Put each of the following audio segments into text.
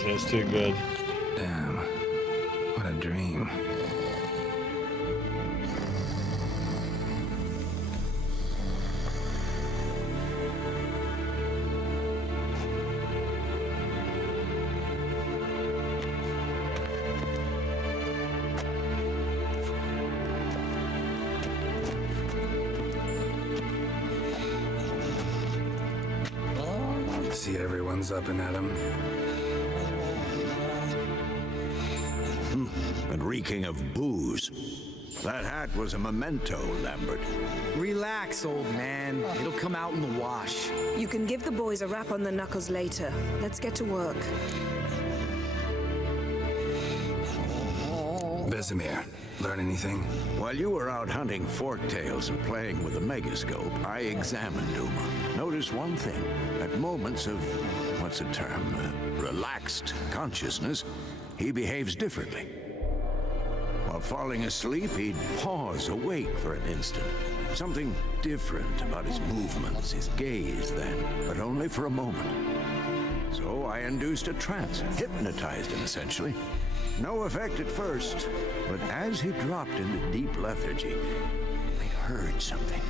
potion is too good. Damn. What a dream. See everyone's up and at 'em. And reeking of booze. That hat was a memento, Lambert. Relax, old man. It'll come out in the wash. You can give the boys a rap on the knuckles later. Let's get to work. Vesemir, learn anything? While you were out hunting forktails and playing with the megascope, I examined Uma. Noticed one thing. At moments of, what's the term, relaxed consciousness, he behaves differently. While falling asleep, he'd pause awake for an instant. Something different about his movements, his gaze then, but only for a moment. So I induced a trance, hypnotized him essentially. No effect at first, but as he dropped into deep lethargy, I heard something.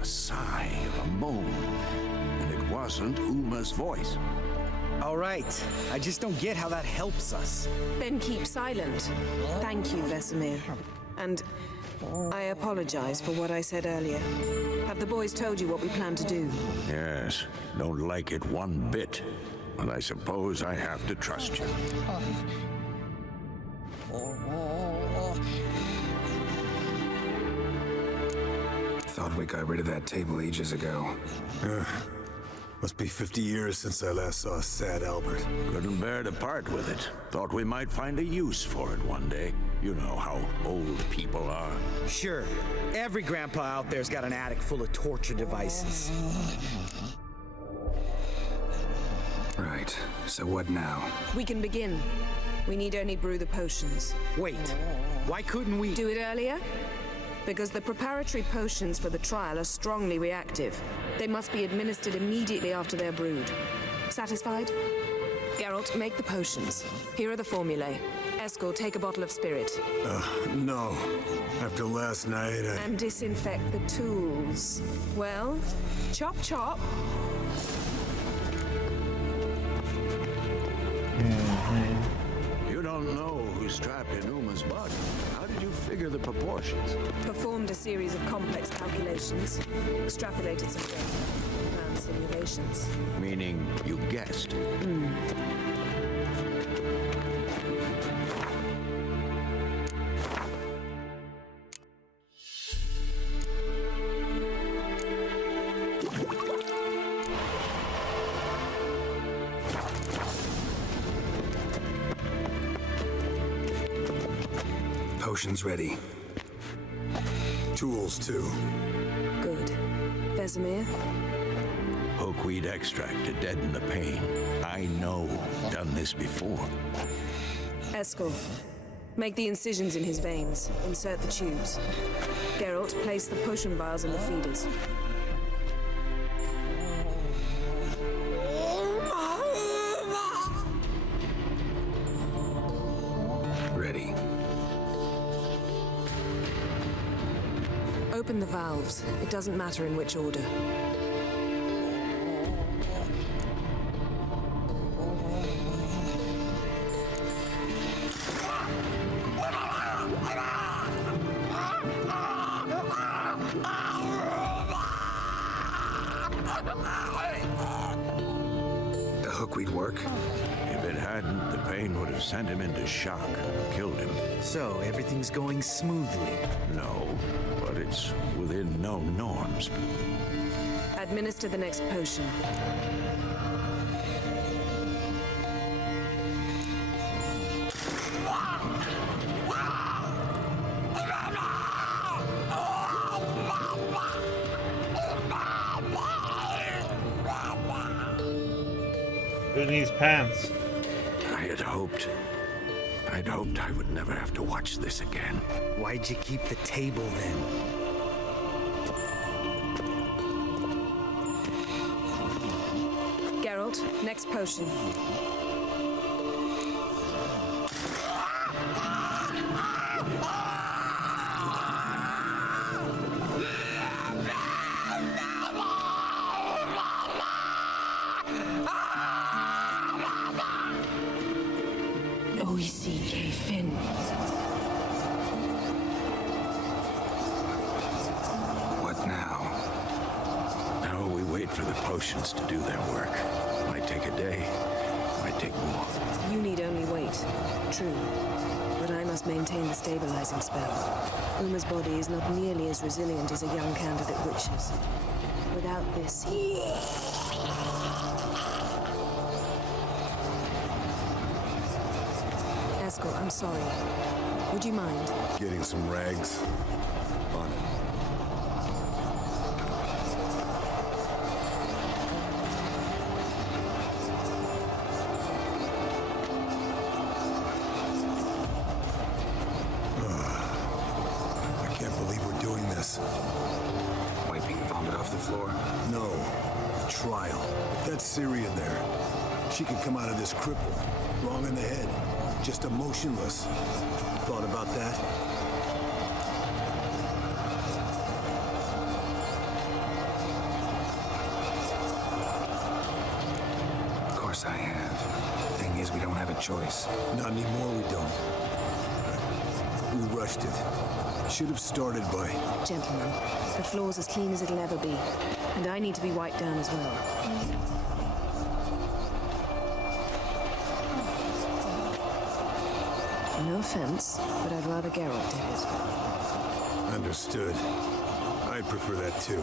A sigh, a moan, and it wasn't Uma's voice. All right. I just don't get how that helps us. Then keep silent. Thank you, Vesemir. And I apologize for what I said earlier. Have the boys told you what we plan to do? Yes, don't like it one bit, but I suppose I have to trust you. Thought we got rid of that table ages ago. Must be 50 years since I last saw sad Albert. Couldn't bear to part with it. Thought we might find a use for it one day. You know how old people are. Sure. Every grandpa out there's got an attic full of torture devices. Right, so what now? We can begin. We need only brew the potions. Wait. Why couldn't we... Do it earlier? Because the preparatory potions for the trial are strongly reactive. They must be administered immediately after they're brewed. Satisfied? Geralt, make the potions. Here are the formulae. Eskel, take a bottle of spirit. No. After last night, And disinfect the tools. Well, chop chop. You don't know who's trapped in Uma's body. How did you figure the proportions? Performed a series of complex calculations. Extrapolated some data. Ran simulations. Meaning you guessed. Potions ready. tools too. Good. Vesemir? Hookweed extract to deaden the pain. I know. Done this before. Eskel, make the incisions in his veins. Insert the tubes. Geralt, place the potion vials in the feeders. Ready. Open the valves. It doesn't matter in which order. The hookweed work? If it hadn't, the pain would have sent him into shock, killed him. So, everything's going smoothly. No, but it's within known norms. Administer the next potion. Who needs pants? I'd hoped I would never have to watch this again. Why'd you keep the table then? Geralt, next potion. Oici Fin. What now? Now we wait for the potions to do their work. Might take a day, might take more. You need only wait. True. But I must maintain the stabilizing spell. Uma's body is not nearly as resilient as a young candidate witch's. Without this, he... Eskel, I'm sorry. Would you mind? Getting some rags on it. I can't believe we're doing this. Wiping vomit off the floor? No. The trial. If that's Syrian there, she could come out of this crippled. Wrong in the head. Just emotionless. Thought about that? Of course I have. Thing is, we don't have a choice. Not anymore, we don't. We rushed it. Should have started by... Gentlemen, the floor's as clean as it'll ever be. And I need to be wiped down as well. No offense, but I'd rather Geralt did it. Understood. I'd prefer that too.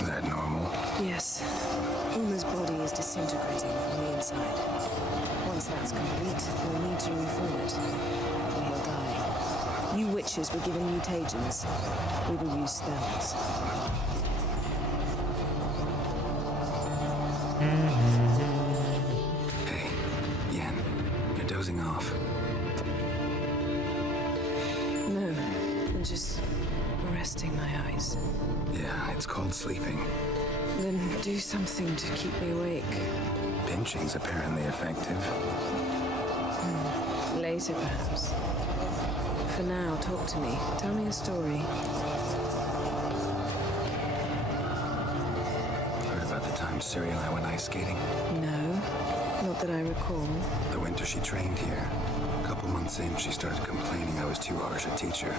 Is that normal? Yes. Uma's body is disintegrating from the inside. Once that's complete, we'll need to reform it. Or he'll die. You witches were given mutagens. We will use spells. Hey, Yen, you're dozing off. No, I'm just resting my eyes. Yeah, it's called sleeping. Then do something to keep me awake. Pinching's apparently effective. Later, perhaps. For now, talk to me. Tell me a story. Heard about the time Siri and I went ice skating? No, not that I recall. The winter she trained here. A couple months in, she started complaining I was too harsh a teacher.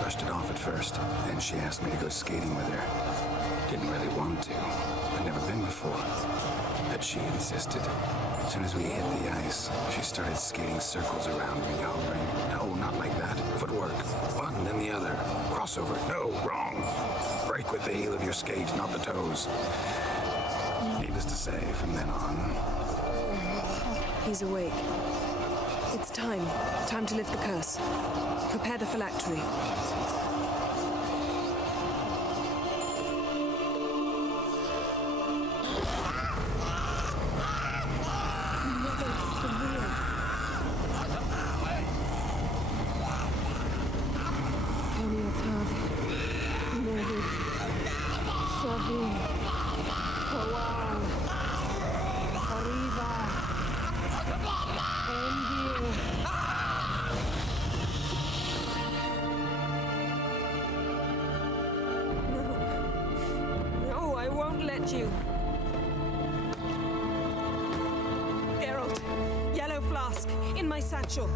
Brushed it off at first. Then she asked me to go skating with her. Didn't really want to. I'd never been before. But she insisted. As soon as we hit the ice, she started skating circles around me, hollering, "No, not like that. Footwork. One, then the other. Crossover. No, wrong. Break with the heel of your skate, not the toes." Needless to say, from then on, He's awake. It's time. Time to lift the curse. Prepare the phylactery. No, I won't let you. Geralt, yellow flask, in my satchel.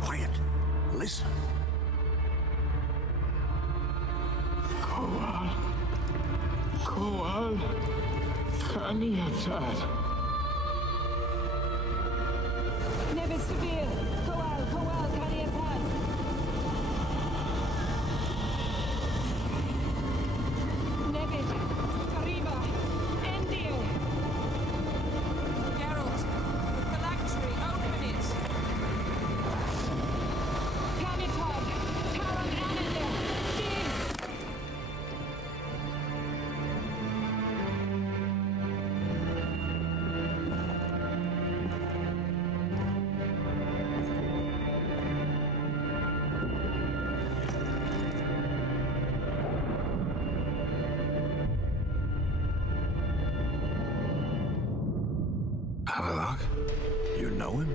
Quiet. Listen. Koal, Kaniatad. Nevid Severe, Koal, Kaniatan. Nevid, Kariba, Endir. Geralt, the phylactery, open it. Kanitad, Taran Anadir, Diz. You know him?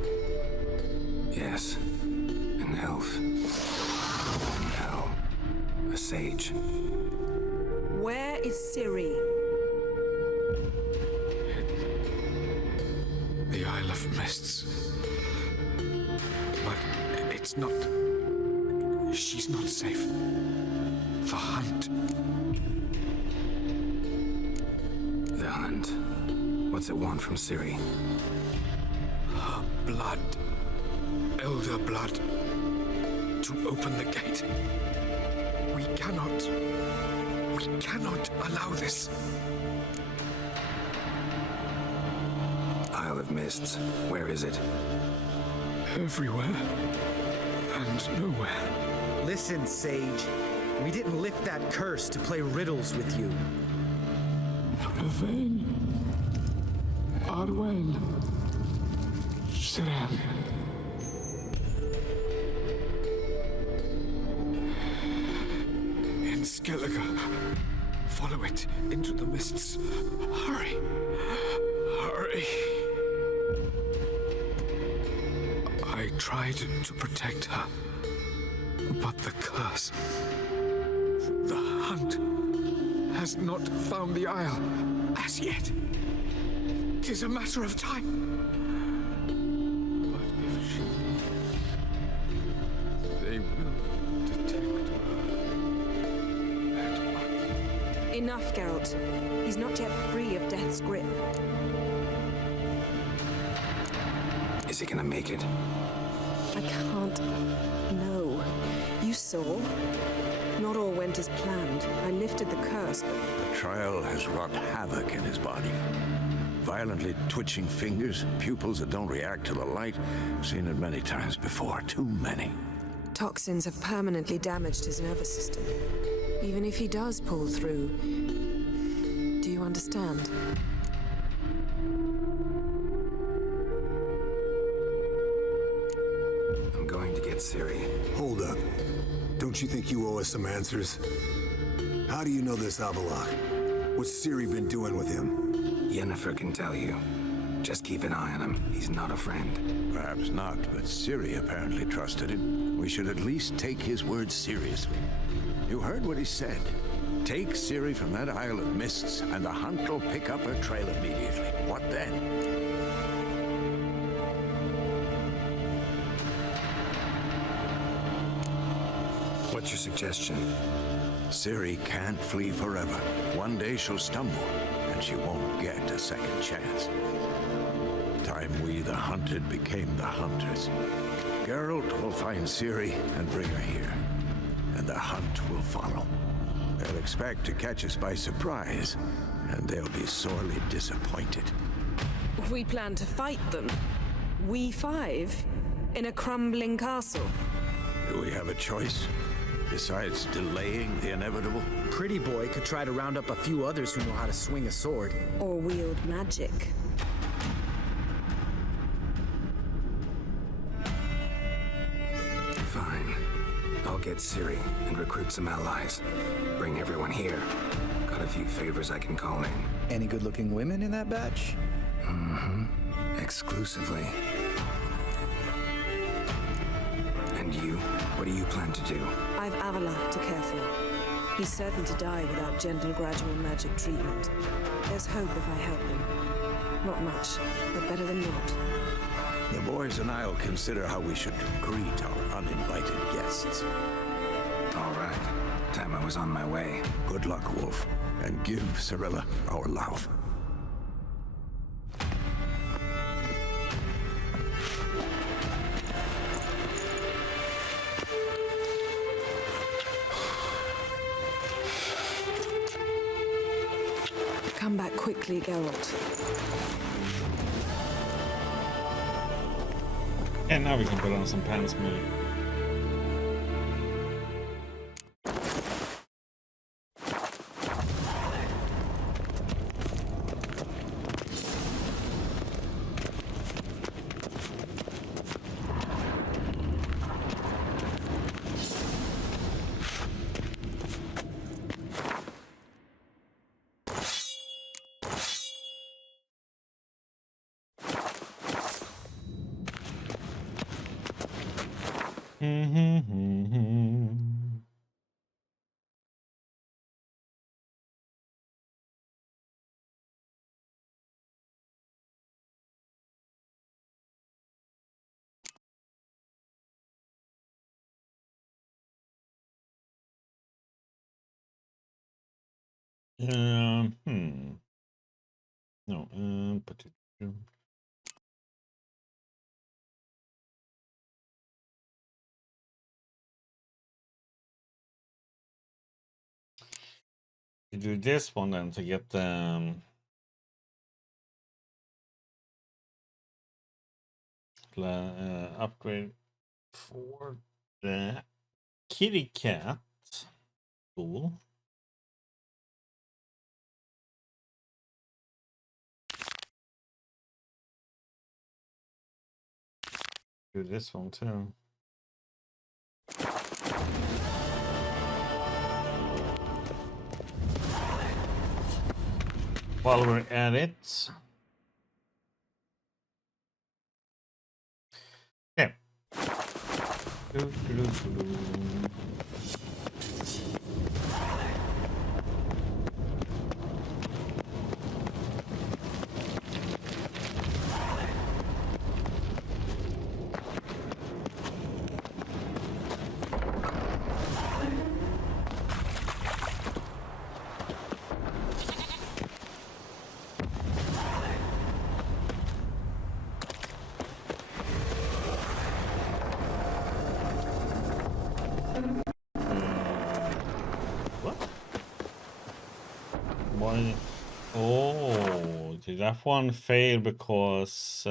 Yes. An elf. In hell. A sage. Where is Ciri? The Isle of Mists. But it's not... She's not safe. The hunt. The hunt. What's it want from Ciri? Her blood. Elder blood. To open the gate. We cannot allow this. Isle of Mists. Where is it? Everywhere. And nowhere. Listen, Sage. We didn't lift that curse to play riddles with you. Velen. Arwen. Siren. In Skellige. Follow it into the mists. Hurry. Hurry. I tried to protect her. But the curse. The hunt has not found the Isle as yet. 'Tis a matter of time. But if she... They will detect her at once. Enough, Geralt. He's not yet free of death's grip. Is he gonna make it? I can't. No. You saw? Not all went as planned. I lifted the curse, but The trial has wrought havoc in his body. Violently twitching fingers, pupils that don't react to the light. Seen it many times before. Too many. toxins have permanently damaged his nervous system. Even if he does pull through, do you understand? I'm going to get Ciri. Hold up. Don't you think you owe us some answers? How do you know this Avalok? What's Ciri been doing with him? Yennefer can tell you. Just keep an eye on him. He's not a friend. Perhaps not, but Ciri apparently trusted him. We should at least take his words seriously. You heard what he said. Take Ciri from that Isle of Mists, and the hunt will pick up her trail immediately. What then? What's your suggestion? Ciri can't flee forever. One day she'll stumble, and she won't get a second chance. Time we, the hunted, became the hunters. Geralt will find Ciri and bring her here, and the hunt will follow. They'll expect to catch us by surprise, and they'll be sorely disappointed. We plan to fight them. We five? In a crumbling castle? Do we have a choice? Besides delaying the inevitable? Pretty Boy could try to round up a few others who know how to swing a sword. Or wield magic? Fine. I'll get Ciri and recruit some allies. Bring everyone here. Got a few favors I can call in. Any good-looking women in that batch? Exclusively. And you? What do you plan to do? I've Avalok to care for. He's certain to die without gentle, gradual magic treatment. There's hope if I help him. Not much, but better than not. The boys and I'll consider how we should greet our uninvited guests. All right. Time I was on my way. Good luck, Wolf, and give Cirilla our love. Come back quickly, Geralt. And now we can put on some pants move. No, but you do this one then to get the upgrade for the kitty cat. Cool. Do this one too. While we're at it. Okay. Why? Oh, did that one fail because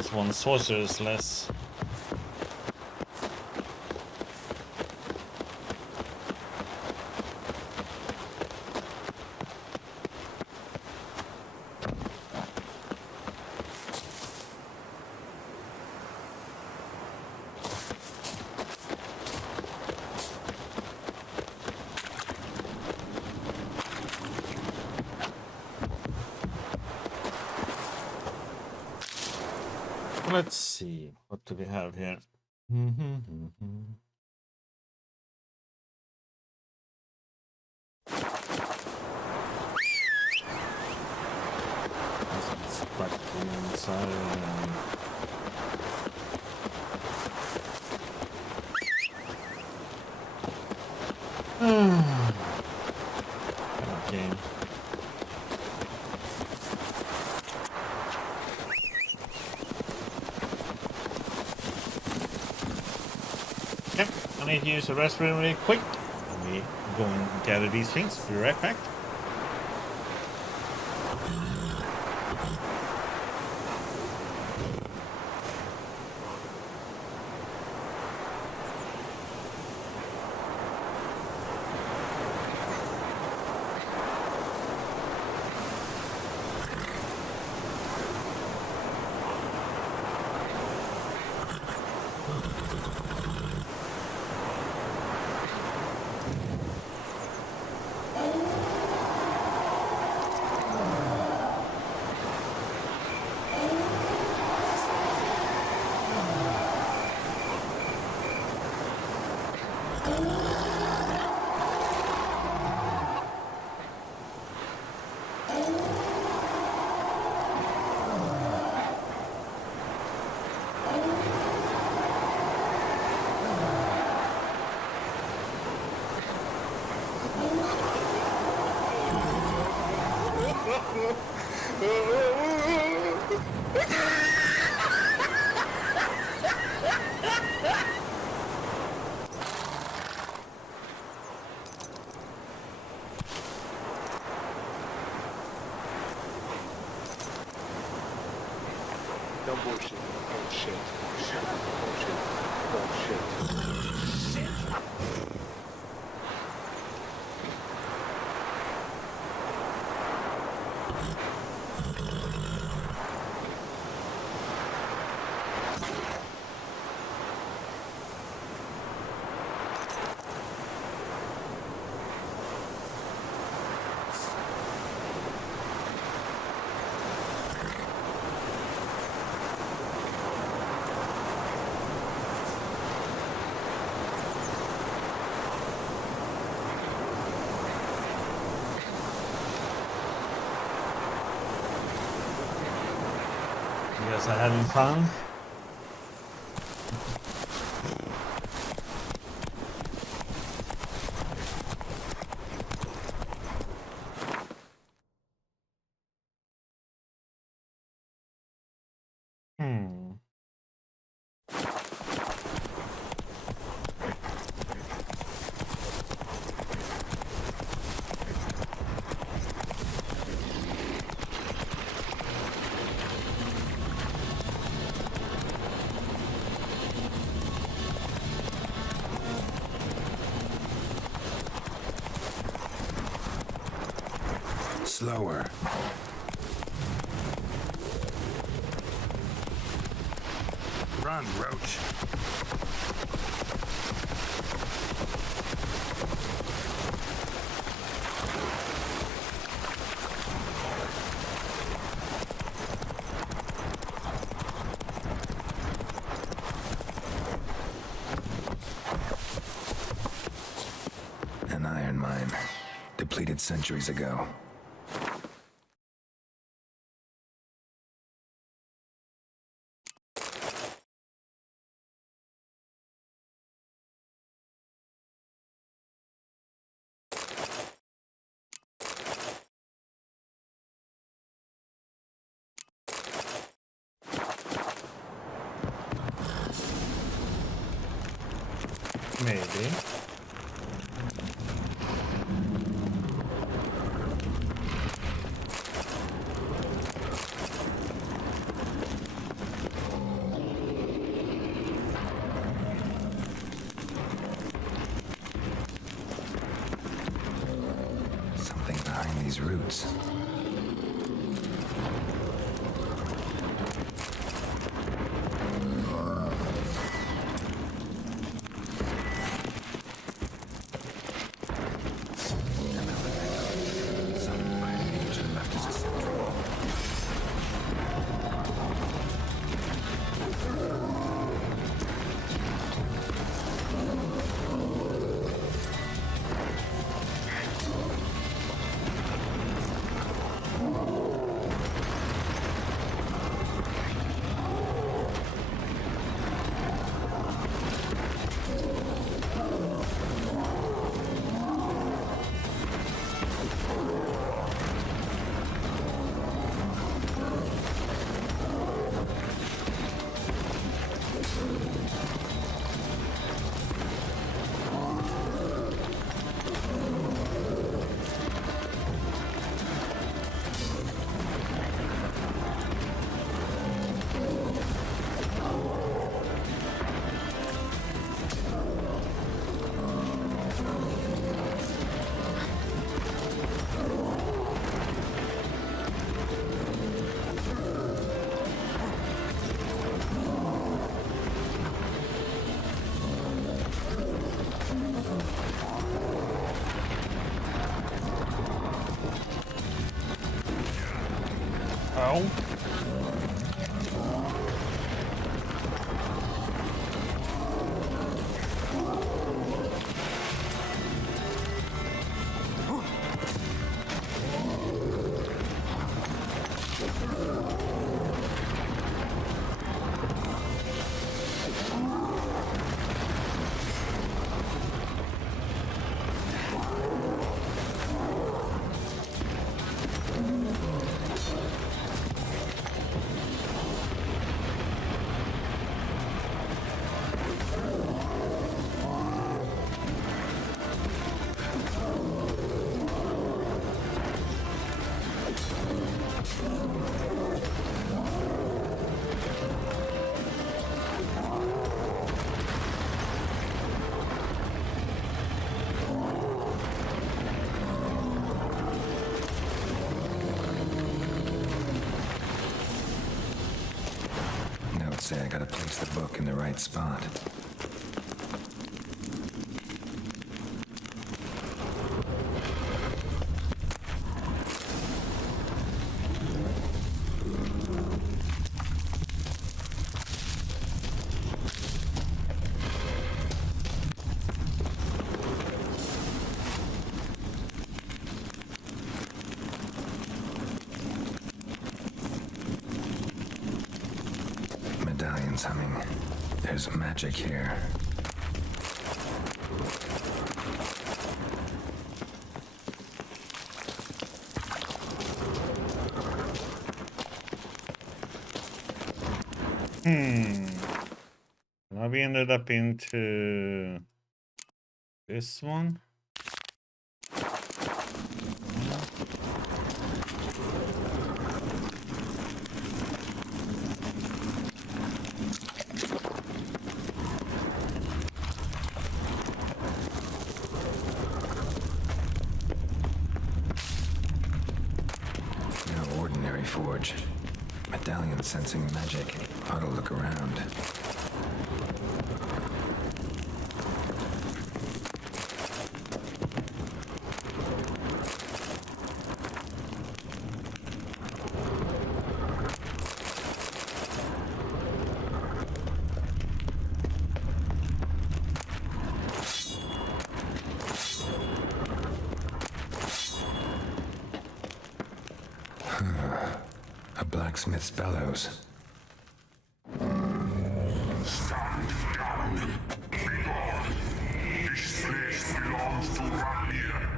was one sorcerer's less. Let's see, what do we have here? Stuck inside. Okay. I need to use the restroom really quick. Let me go and gather these things. Be right back. No bullshit. Bullshit. Bullshit. Bullshit. guys are having fun. Slower. Run, Roach. An iron mine, depleted centuries ago. Maybe. Something behind these roots. Oh. Notes say I gotta place the book in the right spot. There's magic here. Now we ended up into this one. No ordinary forge. Medallion sensing magic. Ought to look around. A blacksmith's bellows. Stand down. Begone. This place belongs to Radmir.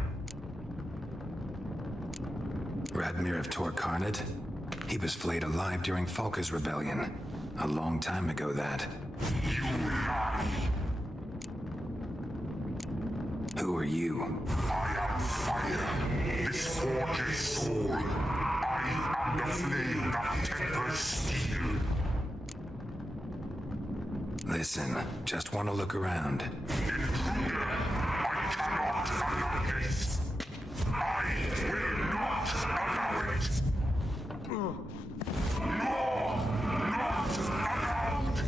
Radmir of Torcarnate? He was flayed alive during Falka's rebellion. A long time ago, that. You lie. Who are you? I am fire. This forge's soul. I am the flame that tempers steel. Listen, just want to look around. Intruder, I cannot allow this. I will not allow it. No, not allowed.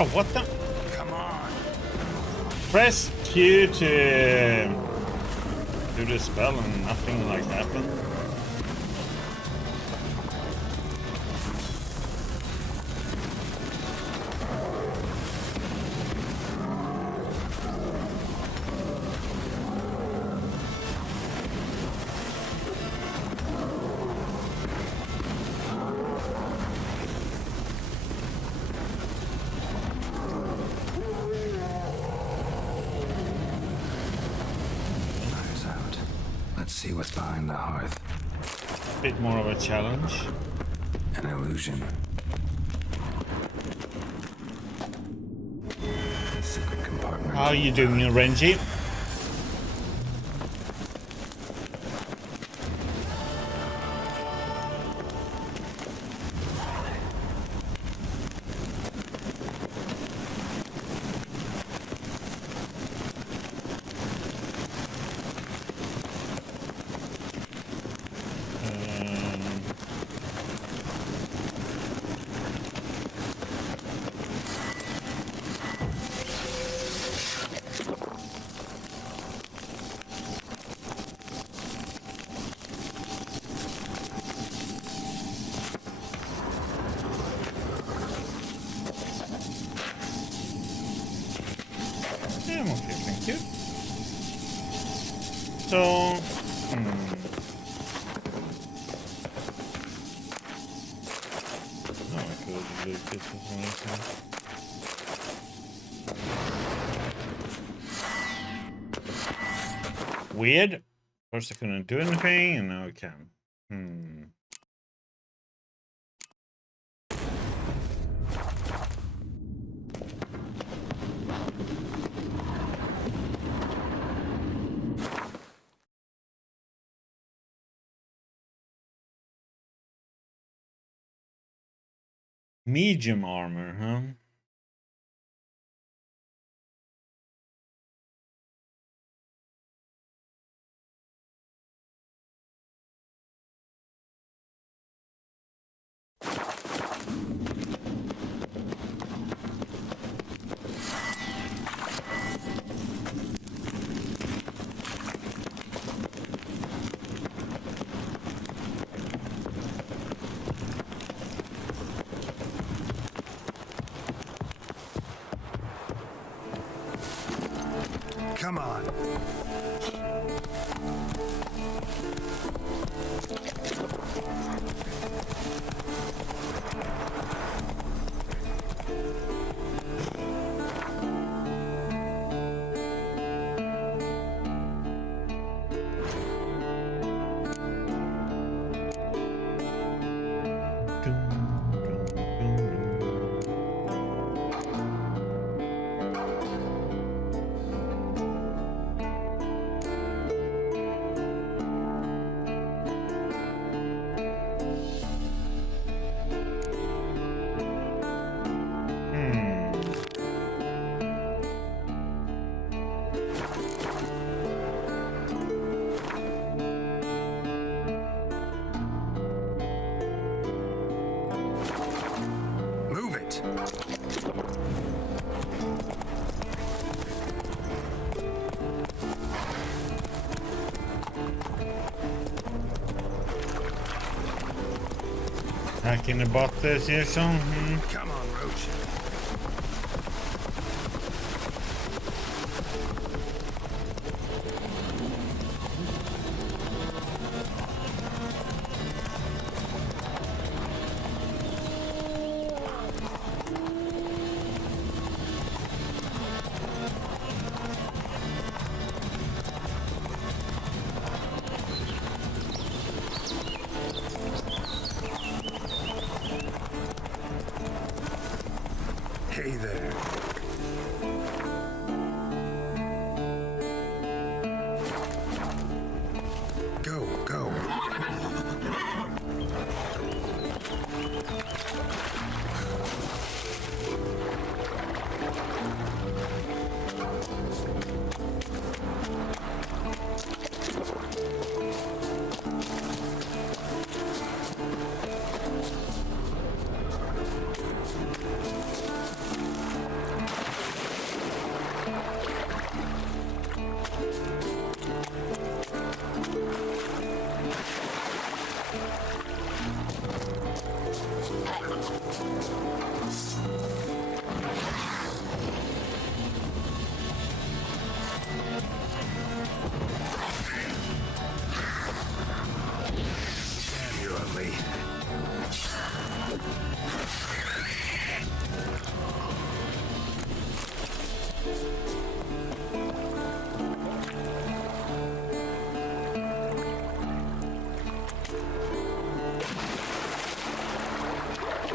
Oh, what the? Come on. Press Q to do the spell and nothing like happened. Fire's out. Let's see what's behind the hearth. Bit more of a challenge. An illusion. Secret compartment. How are you doing, Renji? Yeah, I'm okay, thank you. So, no, I could have really good information. Weird. First I couldn't do anything, and now I can. Medium armor, huh? Come on. Hacking the bot this here, son. Come on, Roach. Hey there. Go, go.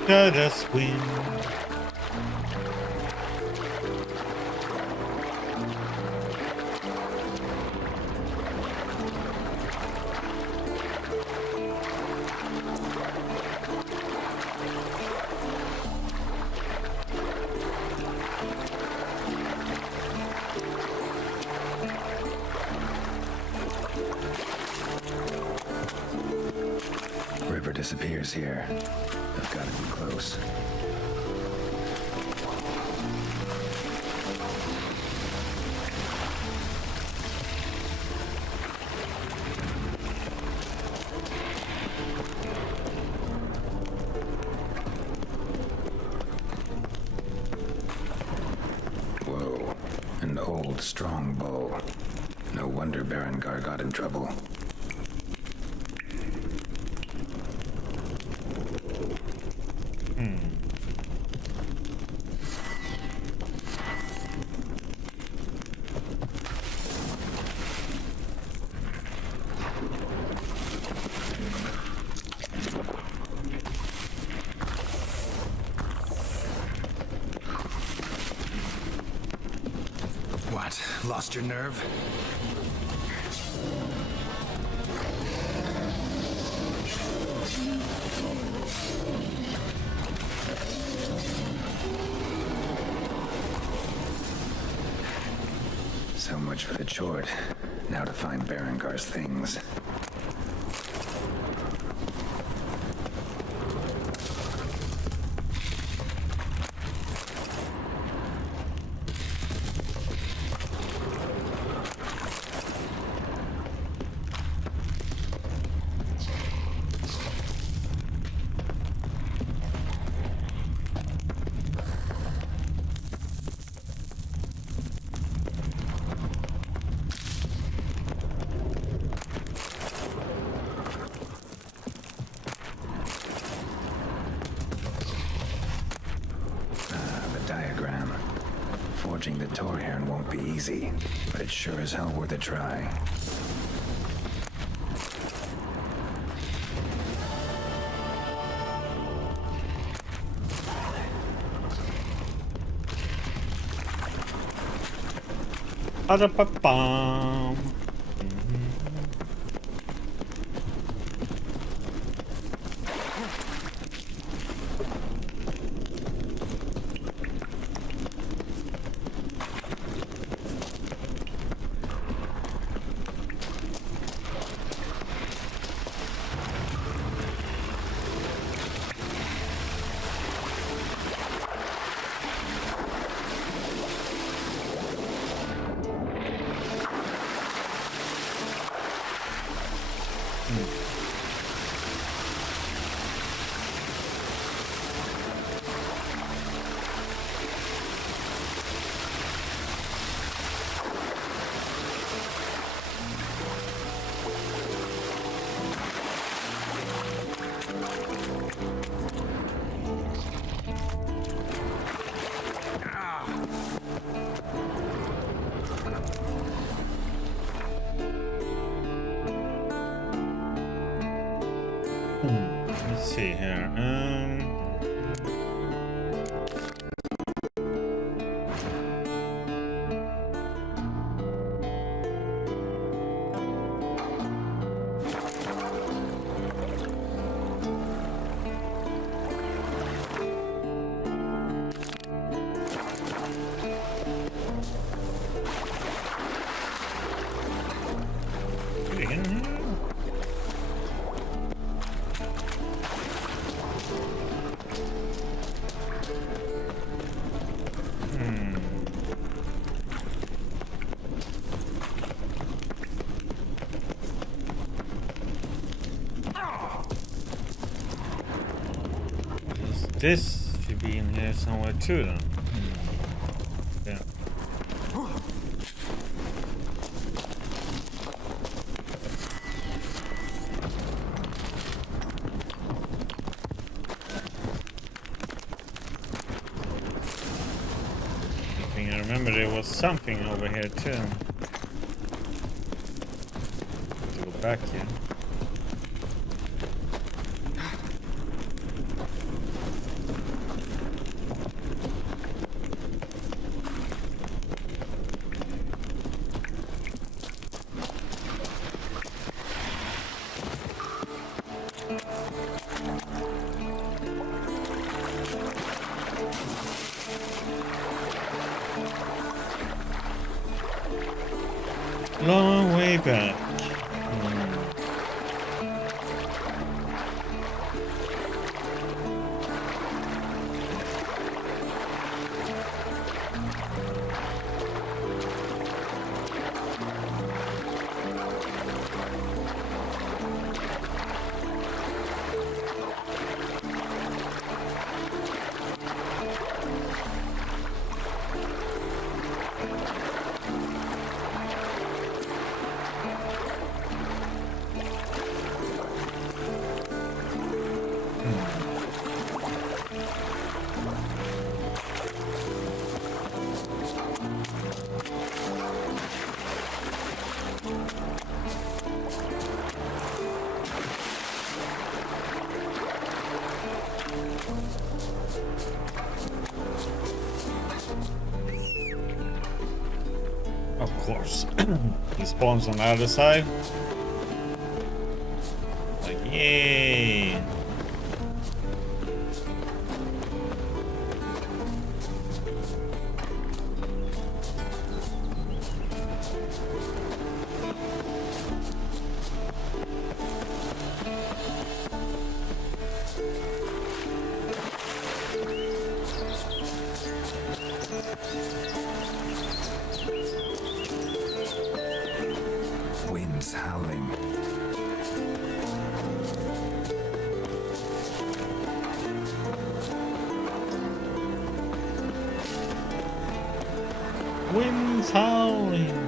Let us win. River disappears here. I've got to be close. Whoa, an old, strong bow. No wonder Berengar got in trouble. Lost your nerve? So much for the Chord. Now to find Berengar's things. Forging the Torhern won't be easy, but it's sure as hell worth a try. Ba-da-ba-bum. Let's see here. This should be in here somewhere too, then. Yeah. I remember there was something over here too. Let's go back here. Long way back. course. He spawns on the other side. Like, yay! Winds howling. Winds howling.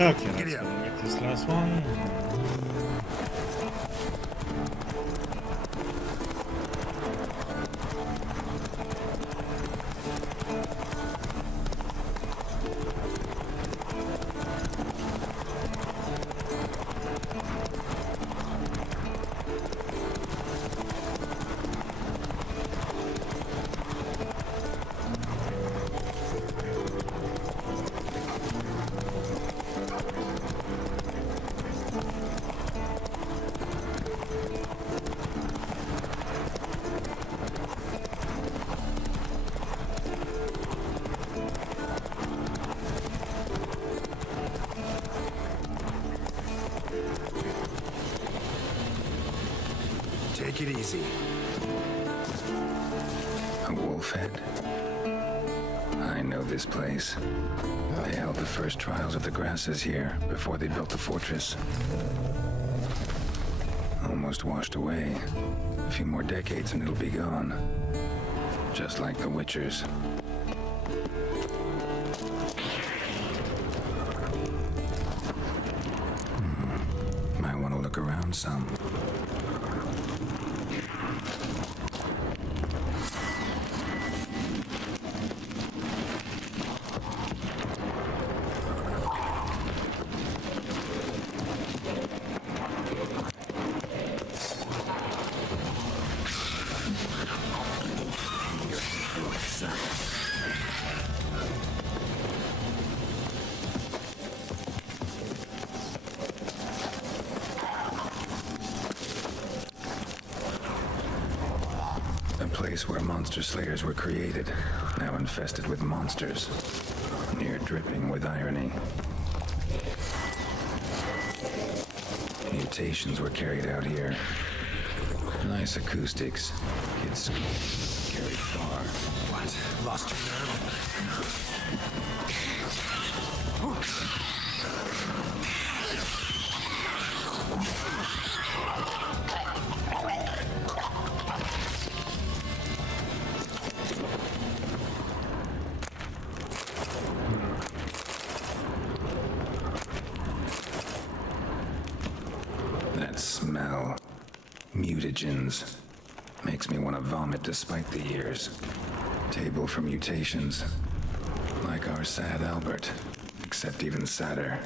Okay, let's go make this last one. Take it easy. A wolf head? I know this place. They held the first trials of the grasses here before they built the fortress. Almost washed away. A few more decades and it'll be gone. Just like the Witchers. Might want to look around some. Place where monster slayers were created, now infested with monsters, near dripping with irony. Mutations were carried out here. Nice acoustics. Kids carried far. What? Lost your nerve? Smell. Mutagens. Makes me want to vomit despite the years. Table for mutations. Like our sad Albert, except even sadder.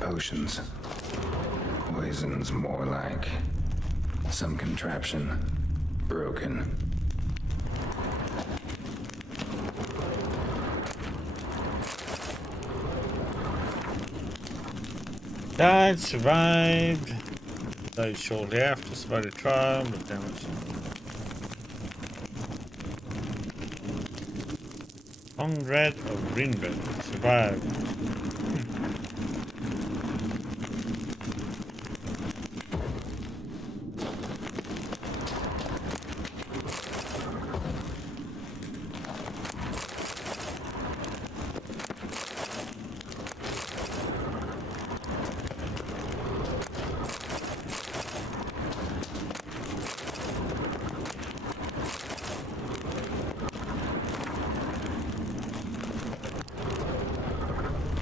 Potions. Poisons more like. Some contraption. Broken. Died, survived. Died shortly after, survived the trial, but damage. Conrad of Rinberg survived.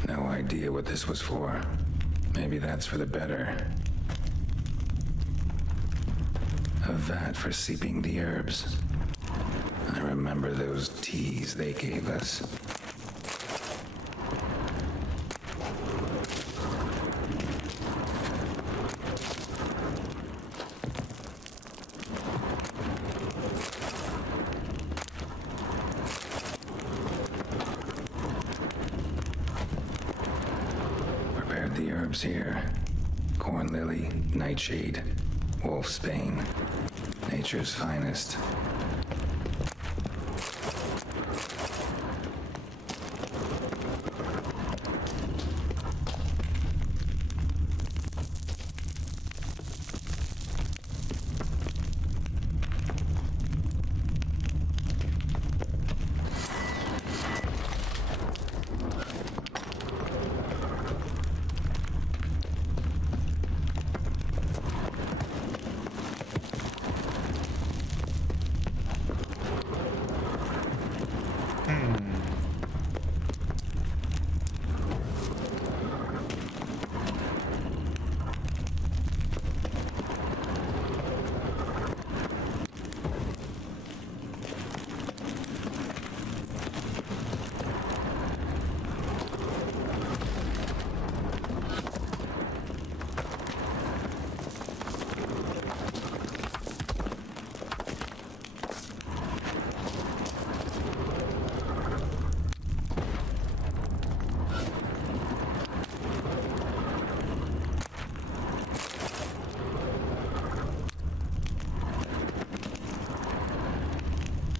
No idea what this was for. Maybe that's for the better. A vat for seeping the herbs. I remember those teas they gave us. Prepared the herbs here. Corn lily, nightshade, wolfsbane. Nature's finest.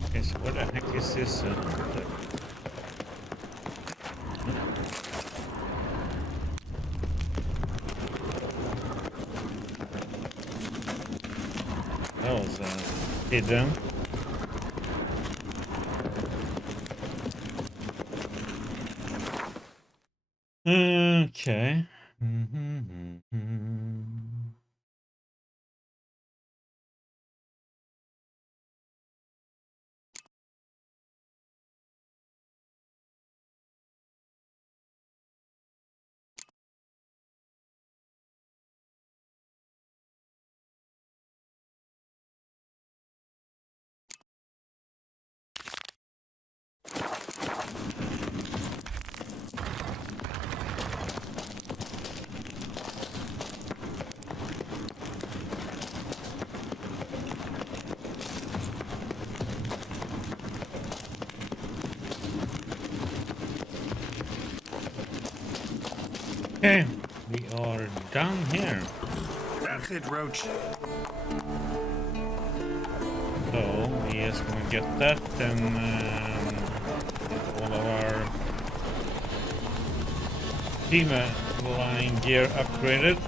Okay, so what the heck is this? That was hidden. Okay. Okay, we are down here. That's it, Roach. So, we just gonna get that and all of our team line gear upgraded.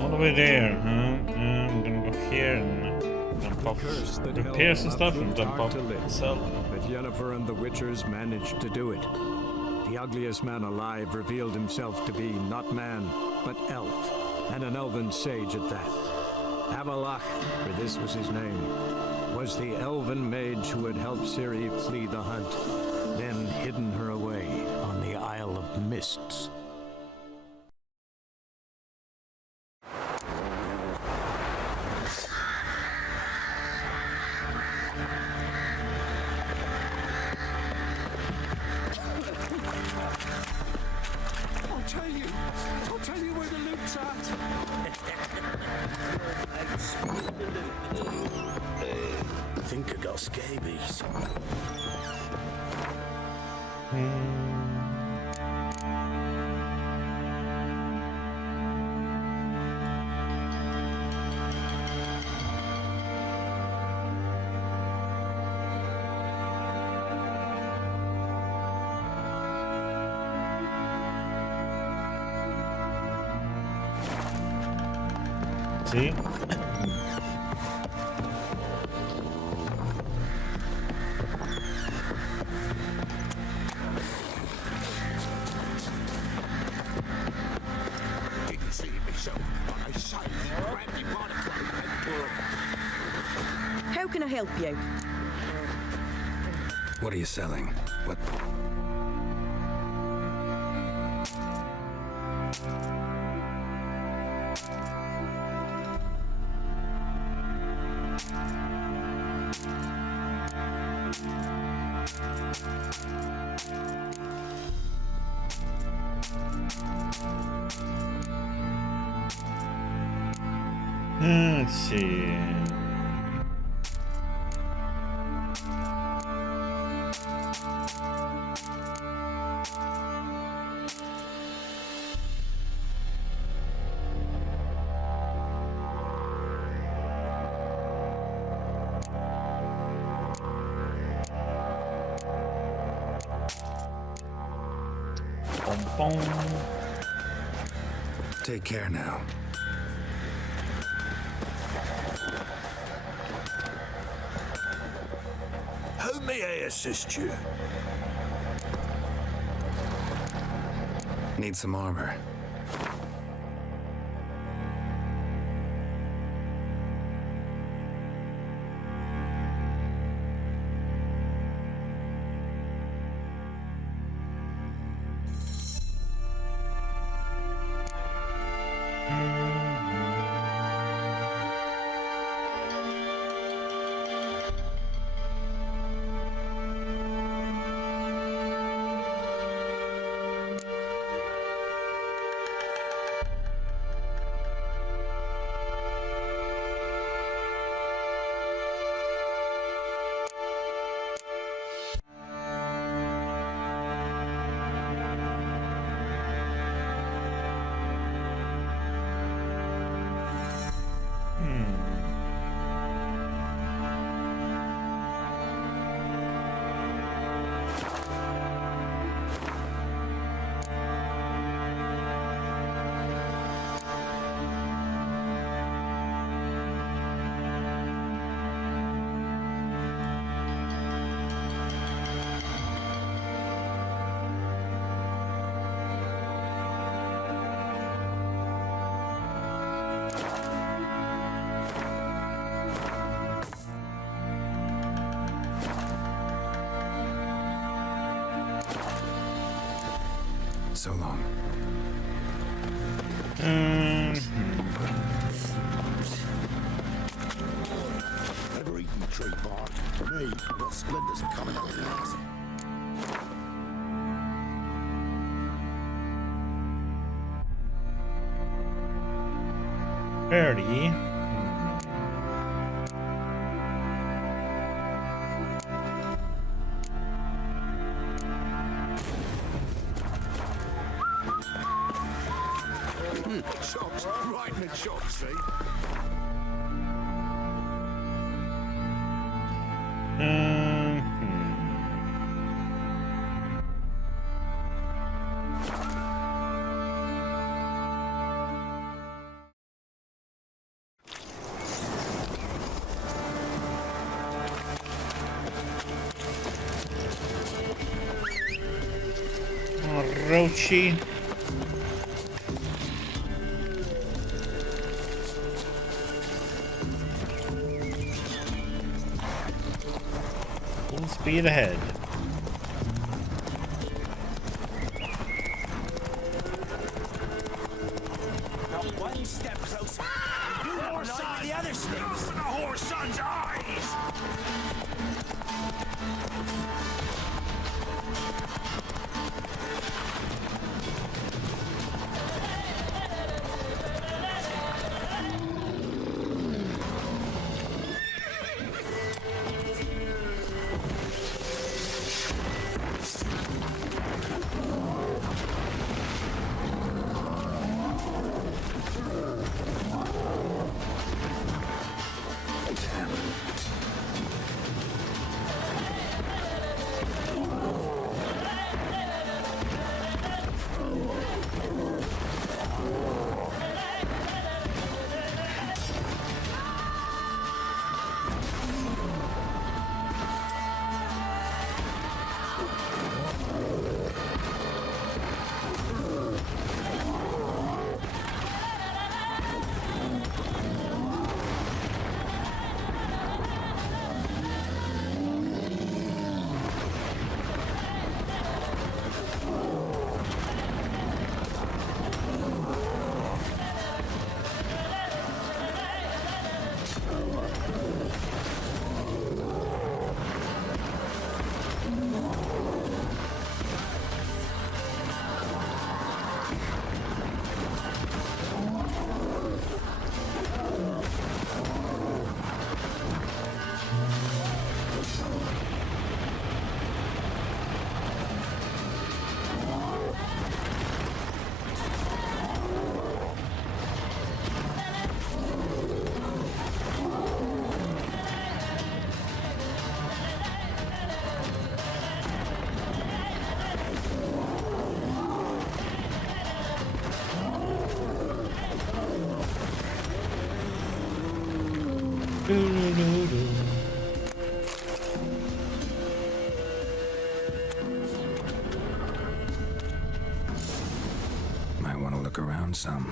All the way there, huh? I'm gonna go here and dump off repairs and stuff and dump off the cell. But Yennefer and the Witchers managed to do it. The ugliest man alive revealed himself to be not man, but elf, and an elven sage at that. Avalach, for this was his name, was the elven mage who had helped Ciri flee the hunt, then hidden her away on the Isle of Mists. I'll tell you where the loot's at. I think I got scabies. See? Didn't see it myself, but I say he grabbed him by the throat. How can I help you? What are you selling? What? Let's see. Bom, bom. Take care now. How may I assist you? Need some armor. So long. Never eaten tree bark. To me, got splinters are coming out of the ass. Birdie. Chops, right in the chops, see? cockroachy. Full speed ahead. Now one step closer. You more like the other snakes. The whore son's eyes. Might want to look around some.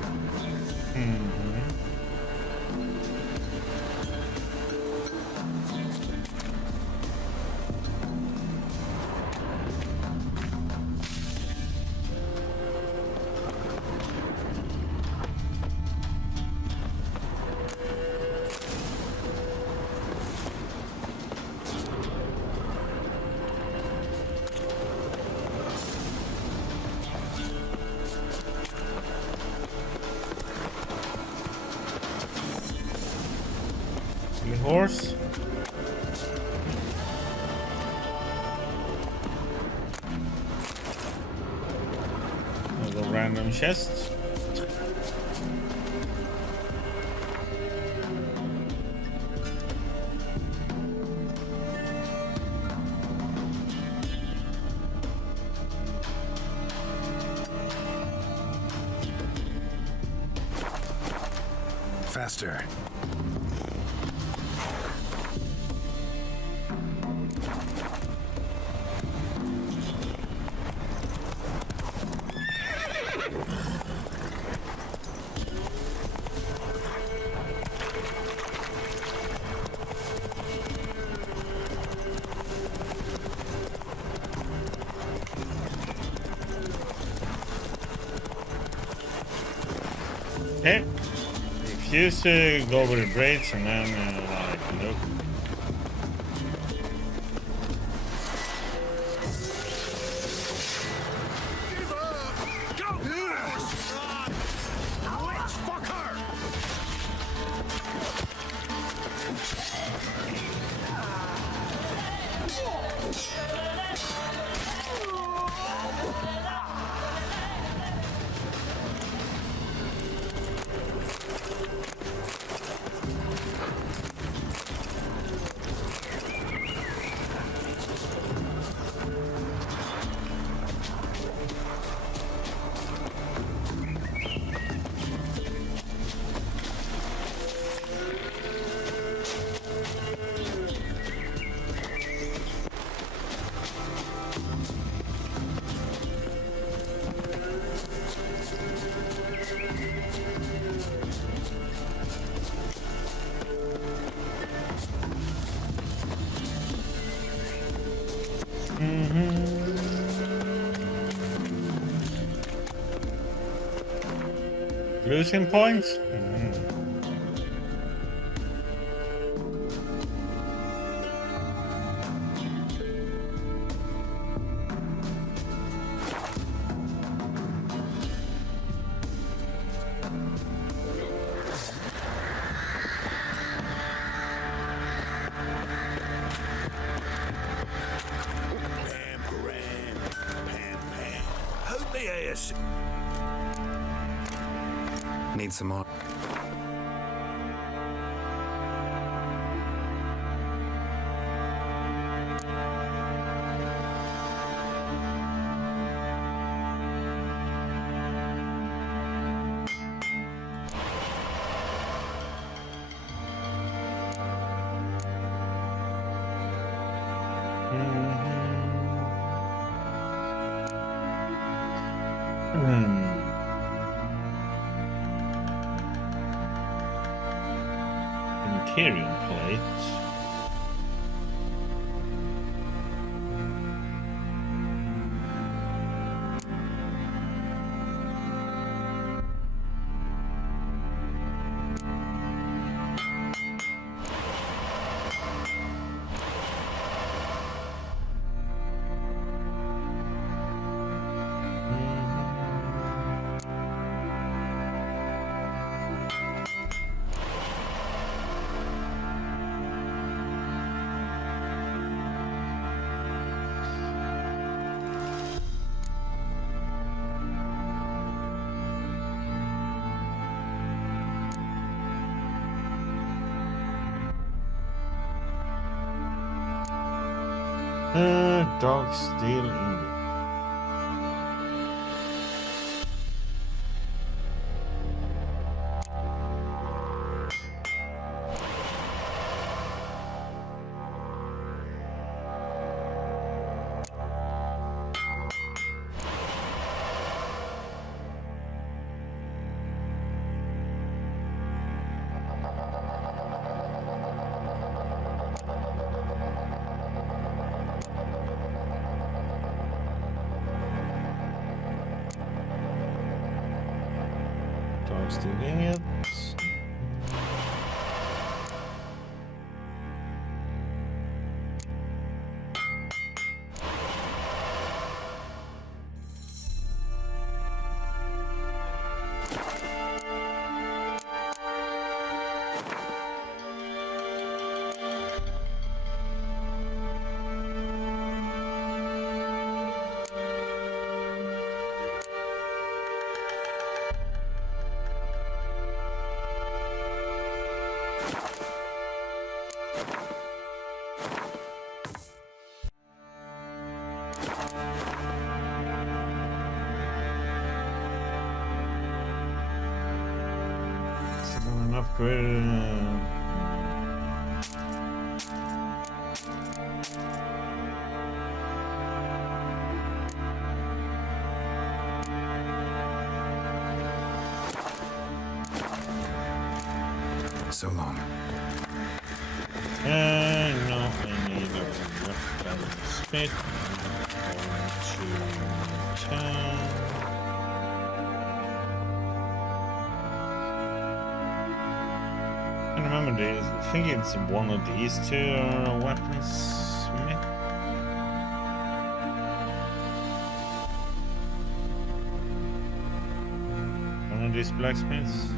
Horse. Little random chest. Faster. Okay. Refuse to go over the braids and then like nope. losing points? Need some more. Imperial plate. Dog steal England. Dog stealing it. Upgrade. So long. No, I need a weapon smith. To town. I remember this. I think it's one of these two are weaponsmith. One of these blacksmiths.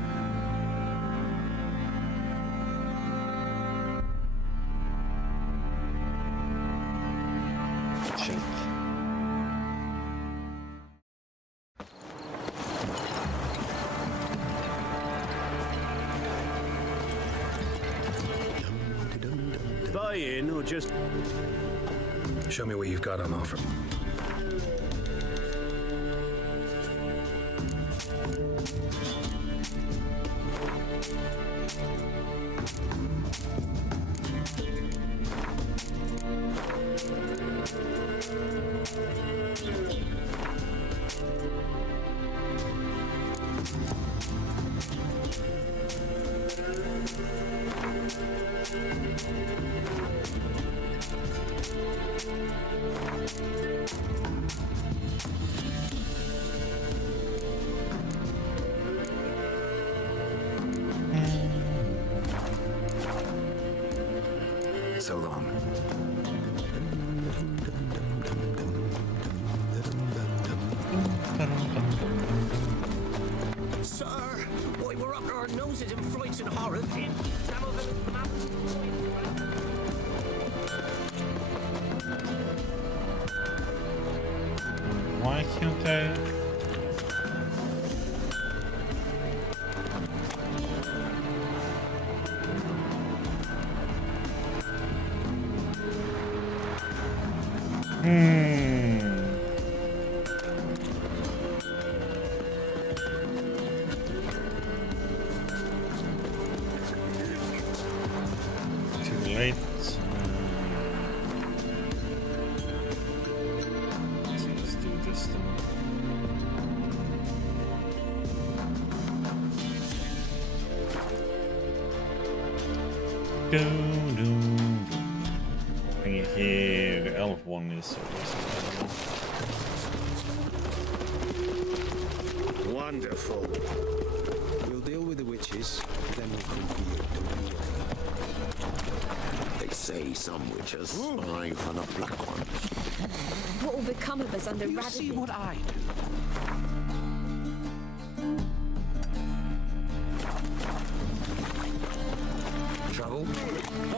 Check. Buy in or just... Show me what you've got on offer. So long. Sir, boy, we're up to our noses in flights and horrors. Why can't I? Too late. Let's do this then. I can hear the elf one is Wonderful. We'll deal with the witches, then we'll come for you. Don't you worry. They say some witches thrive on a black one. What will become of us under Radovich? See what I do. Trouble?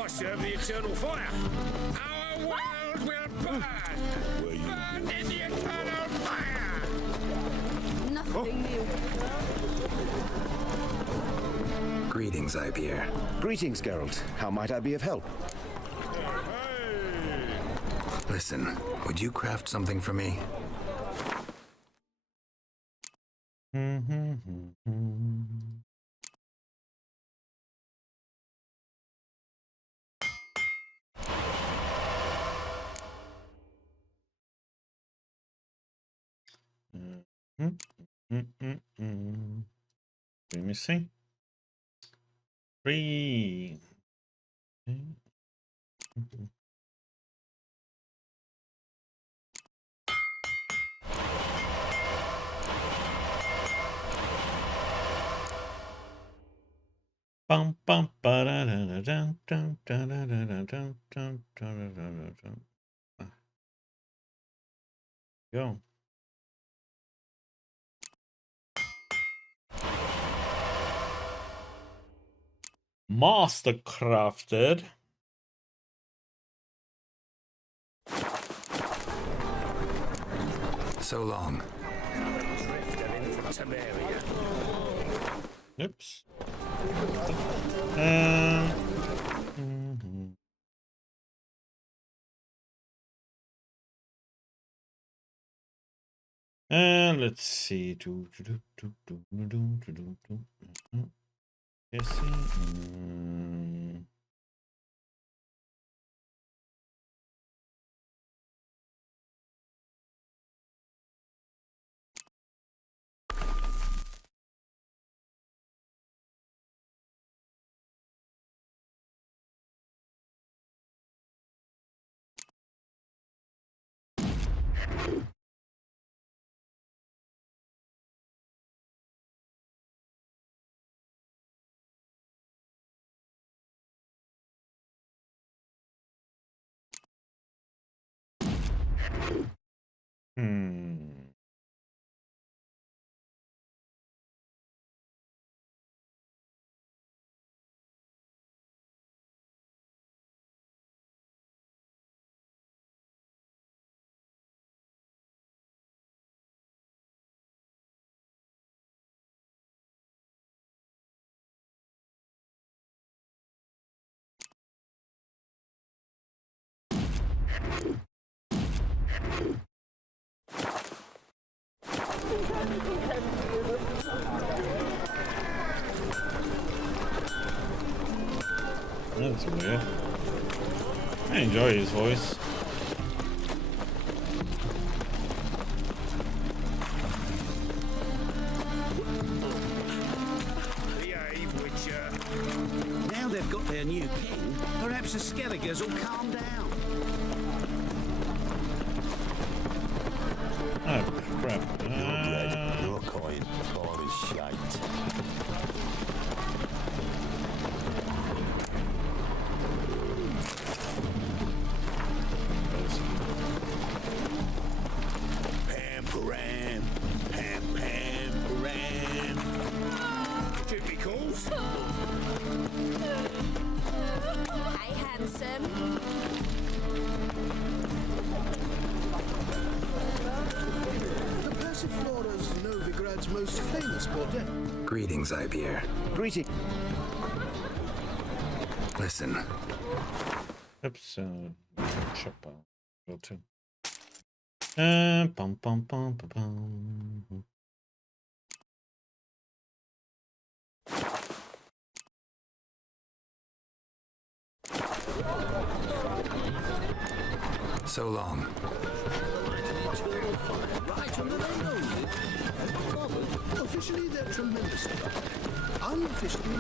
I serve the eternal fire. Our world will burn. Burn in the eternal fire. Nothing new. Greetings, Pierre. Greetings, Geralt. How might I be of help? Listen, would you craft something for me? Let me see. 3. Bum bum ba da da da dum dum da da da da dum dum da da da da dum. Go. Mastercrafted. So long. Oops. Let's see. Yes. That's weird. I enjoy his voice. Now they've got their new king, perhaps the Skelliges will calm down. Oh, crap. Your coin, all is shite. him. The Passiflora's Novigrad's most famous bordello. Greetings, Ibeer. Greeting. Listen, Oops, shop go to. Bum bum bum bum bum. so long. Right under their noses. Officially, they're tremendous. Unofficially,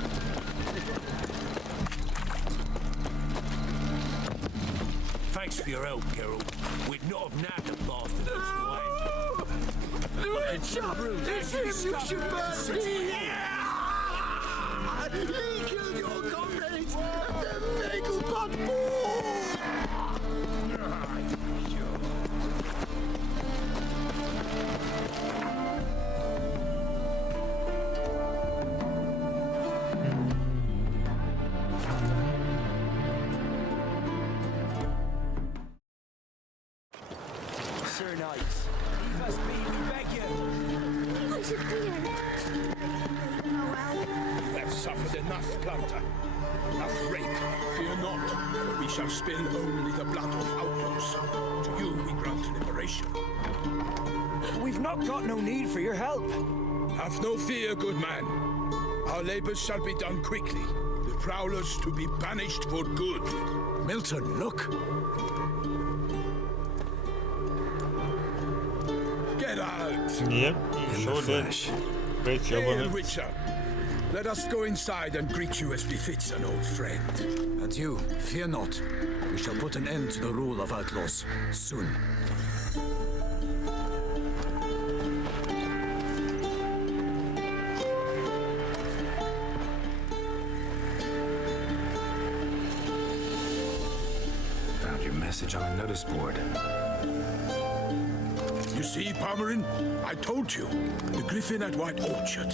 Thanks for your help, Geralt. We'd not have nabbed the bastard elsewise. it's him you should burn! He killed your comrades! The Nagelbutt Bull! Sir Knights, leave us be, we beg you. I should fear it. Oh well. You have suffered enough, Planter. Enough rape. Fear not, for we shall spill only the blood of outlaws. To you we grant liberation. We've not got no need for your help. Have no fear, good man. Our labors shall be done quickly. The prowlers to be banished for good. Milton, look. Get out! Yep, In sure the did. flesh. Great job Hail, on it. Witcher. Let us go inside and greet you as befits an old friend. And you, fear not. We shall put an end to the rule of outlaws soon. Found your message on a notice board. You see, Palmerin, I told you. The griffin at White Orchard.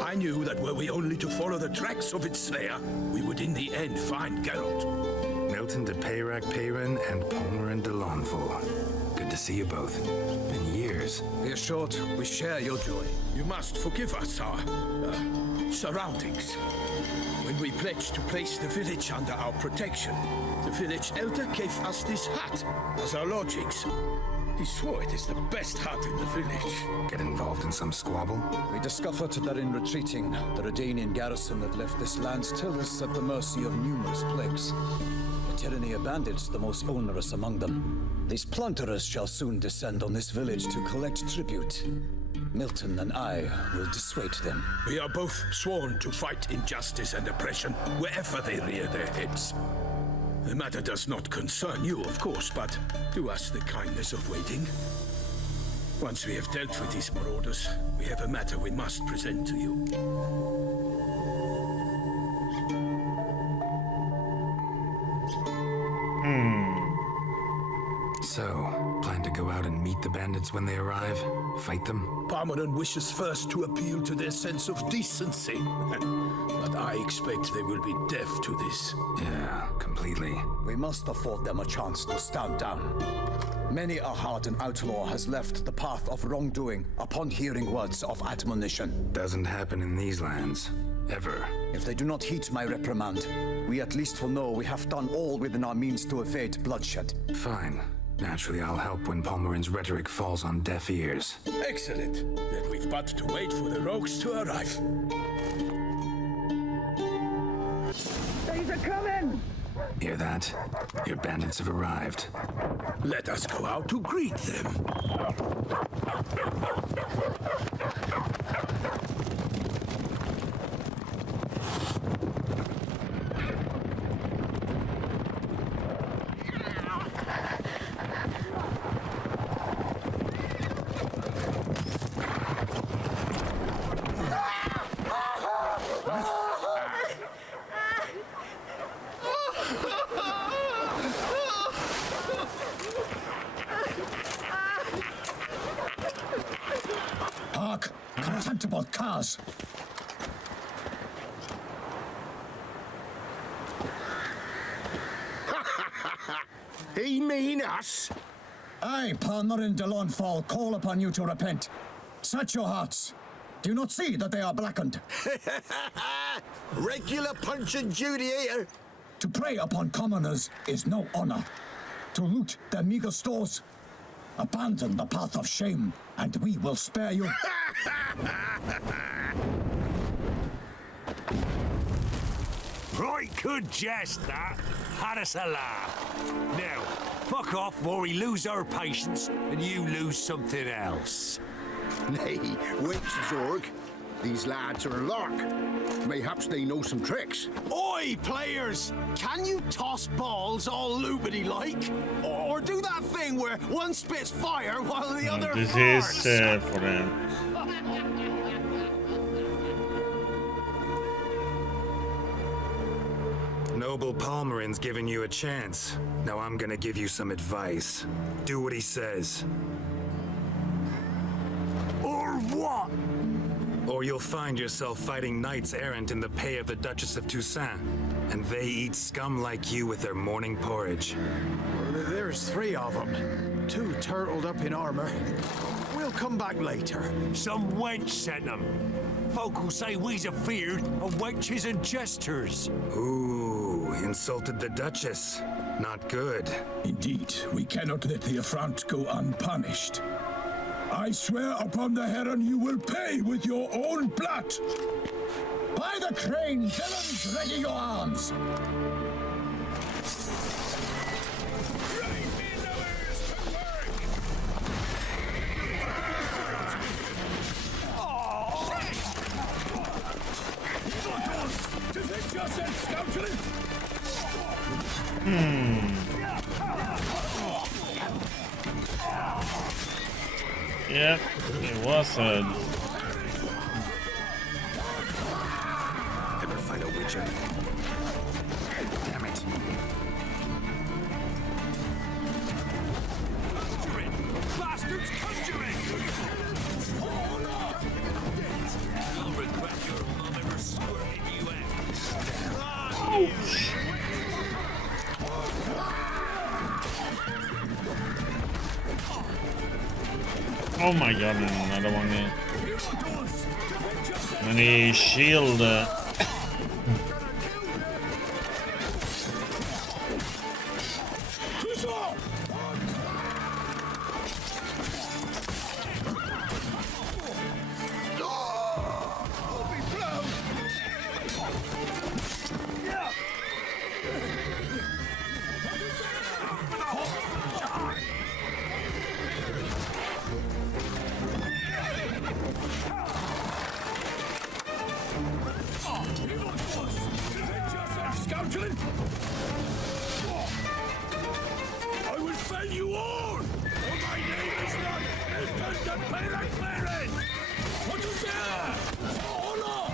I knew that were we only to follow the tracks of its slayer, we would in the end find Geralt. Milton de Peyrac Peyrin and Palmerin de Lawnful. Good to see you both. Been years. Be assured, we share your joy. You must forgive us our surroundings. When we pledged to place the village under our protection, the village elder gave us this hut as our lodgings. He swore it is the best hut in the village. Get involved in some squabble? We discovered that in retreating, the Redanian garrison that left this land still is at the mercy of numerous plagues. The tyranny of bandits, the most onerous among them. These plunderers shall soon descend on this village to collect tribute. Milton and I will dissuade them. We are both sworn to fight injustice and oppression wherever they rear their heads. The matter does not concern you, of course, but do us the kindness of waiting. Once we have dealt with these marauders, we have a matter we must present to you. So, plan to go out and meet the bandits when they arrive? Fight them? Palmerin wishes first to appeal to their sense of decency. But I expect they will be deaf to this. Yeah, completely. We must afford them a chance to stand down. Many a hardened outlaw has left the path of wrongdoing upon hearing words of admonition. Doesn't happen in these lands. Ever. If they do not heed my reprimand, we at least will know we have done all within our means to evade bloodshed. Fine. Naturally, I'll help when Palmerin's rhetoric falls on deaf ears. Excellent. Then we've but to wait for the rogues to arrive. These are coming! Hear that? Your bandits have arrived. Let us go out to greet them. Hark! Contemptible cars! He mean us? I, Kaer Morhen Velen, call upon you to repent. Set your hearts. Do you not see that they are blackened? Regular Punch and Judy here. To prey upon commoners is no honor. To loot their meager stores, abandon the path of shame, and we will spare you. Right good jest, that. Had us a laugh. Now, fuck off before we lose our patience and you lose something else. Nay, wait, Zorg. These lads are a lark. Mayhaps they know some tricks. Oi, players! Can you toss balls all loopity-like? Or do that thing where one spits fire while the other This farts? is for them. Noble Palmerin's giving you a chance. Now I'm gonna give you some advice. Do what he says. Or what? Or you'll find yourself fighting knights errant in the pay of the Duchess of Toussaint. And they eat scum like you with their morning porridge. There's 3 of them. 2 turtled up in armor. We'll come back later. Some wench sent them. Folk will say we's afeard of wenches and jesters. Ooh, insulted the Duchess. Not good. Indeed, we cannot let the affront go unpunished. I swear upon the Heron you will pay with your own blood! By the crane, villains, ready your arms! Yeah, it was a... Ever fight a witcher? Damn it. Bastards, conjuring! You'll regret your mom ever squirting you out. Ouch. Oh my god, another one here. Many shield. I will fell you all! For my name is not Elton Kaer Morhen! What is that? Honor!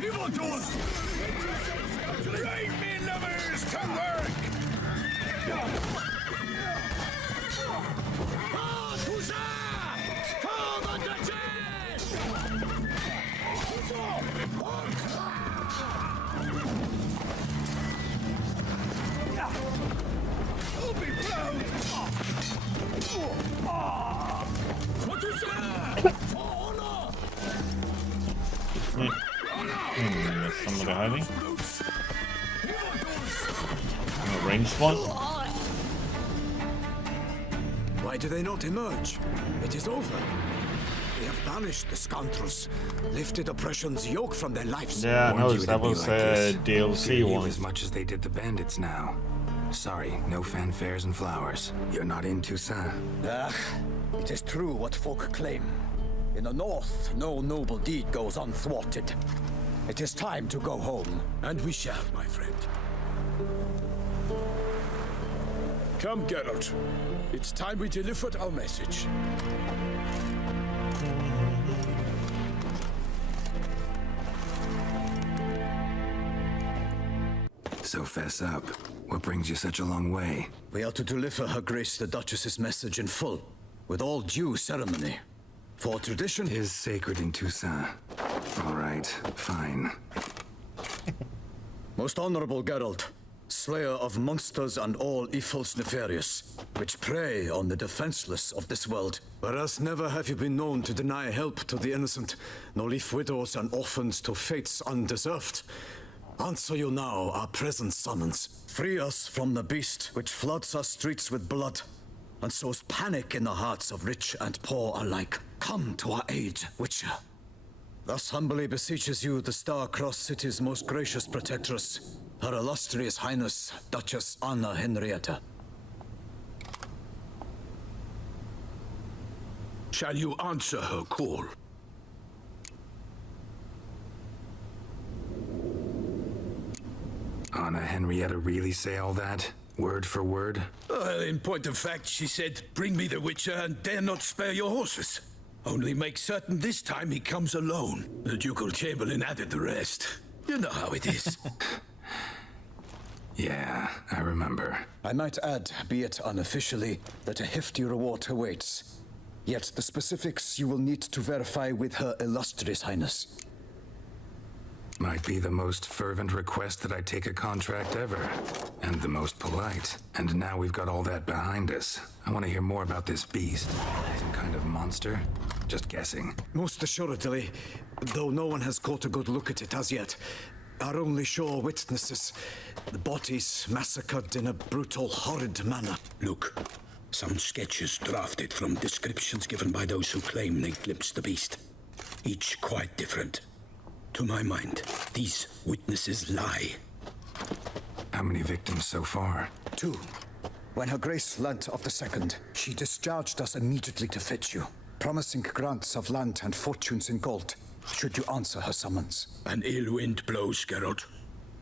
Pivotos! Bring me lovers to work! There's somebody hiding. A ranged one. Why do they not emerge? It is over. We have banished the scoundrels, lifted oppression's yoke from their lives. Yeah, I noticed that was a DLC one. As much as they did the bandits now. Sorry, no fanfares and flowers. You're not in Toussaint. It is true what folk claim. In the north, no noble deed goes unthwarted. It is time to go home. And we shall, my friend. Come, Geralt. It's time we delivered our message. So fess up. What brings you such a long way? We are to deliver Her Grace the Duchess's message in full, with all due ceremony. For tradition is sacred in Toussaint. All right, fine. Most honorable Geralt, slayer of monsters and all evils nefarious, which prey on the defenseless of this world. Whereas never have you been known to deny help to the innocent, nor leave widows and orphans to fates undeserved. Answer you now our present summons. Free us from the beast which floods our streets with blood, and sows panic in the hearts of rich and poor alike. Come to our aid, Witcher. Thus humbly beseeches you the Star-Crossed City's most gracious protectress, Her Illustrious Highness, Duchess Anna Henrietta. Shall you answer her call? Anna Henrietta really say all that? Word for word? In point of fact, she said, bring me the Witcher and dare not spare your horses. Only make certain this time he comes alone. The Ducal Chamberlain added the rest. You know how it is. Yeah, I remember. I might add, be it unofficially, that a hefty reward awaits. Yet the specifics you will need to verify with Her Illustrious Highness. Might be the most fervent request that I take a contract ever. And the most polite. And now we've got all that behind us. I want to hear more about this beast. Some kind of monster? Just guessing. Most assuredly, though no one has caught a good look at it as yet. Our only sure witnesses, the bodies massacred in a brutal, horrid manner. Look, some sketches drafted from descriptions given by those who claim they glimpsed the beast. Each quite different. To my mind, these witnesses lie. How many victims so far? 2. When Her Grace learnt of the second, she discharged us immediately to fetch you, promising grants of land and fortunes in gold, should you answer her summons. An ill wind blows, Geralt.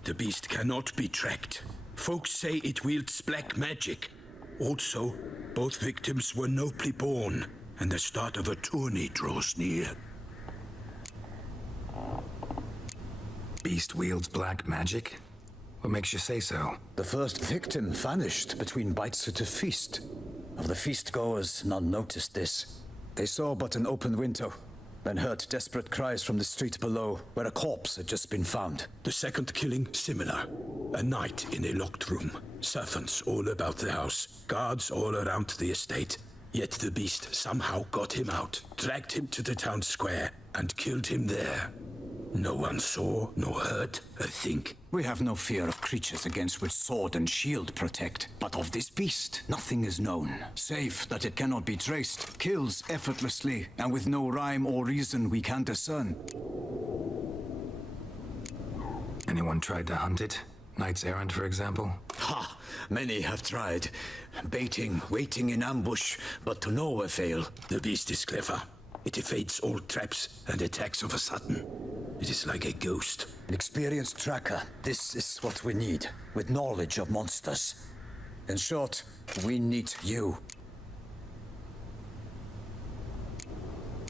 The beast cannot be tracked. Folks say it wields black magic. Also, both victims were nobly born, and the start of a tourney draws near. Beast wields black magic? What makes you say so? The first victim vanished between bites at a feast. Of the feast-goers, none noticed this. They saw but an open window, then heard desperate cries from the street below, where a corpse had just been found. The second killing, similar. A night in a locked room. Servants all about the house. Guards all around the estate. Yet the beast somehow got him out, dragged him to the town square, and killed him there. No one saw, nor heard a thing. We have no fear of creatures against which sword and shield protect. But of this beast, nothing is known, save that it cannot be traced, kills effortlessly, and with no rhyme or reason we can discern. Anyone tried to hunt it? Knights errant, for example? Ha! Many have tried. Baiting, waiting in ambush, but to no avail. The beast is clever. It evades all traps and attacks of a sudden. It is like a ghost. An experienced tracker. This is what we need, with knowledge of monsters. In short, we need you.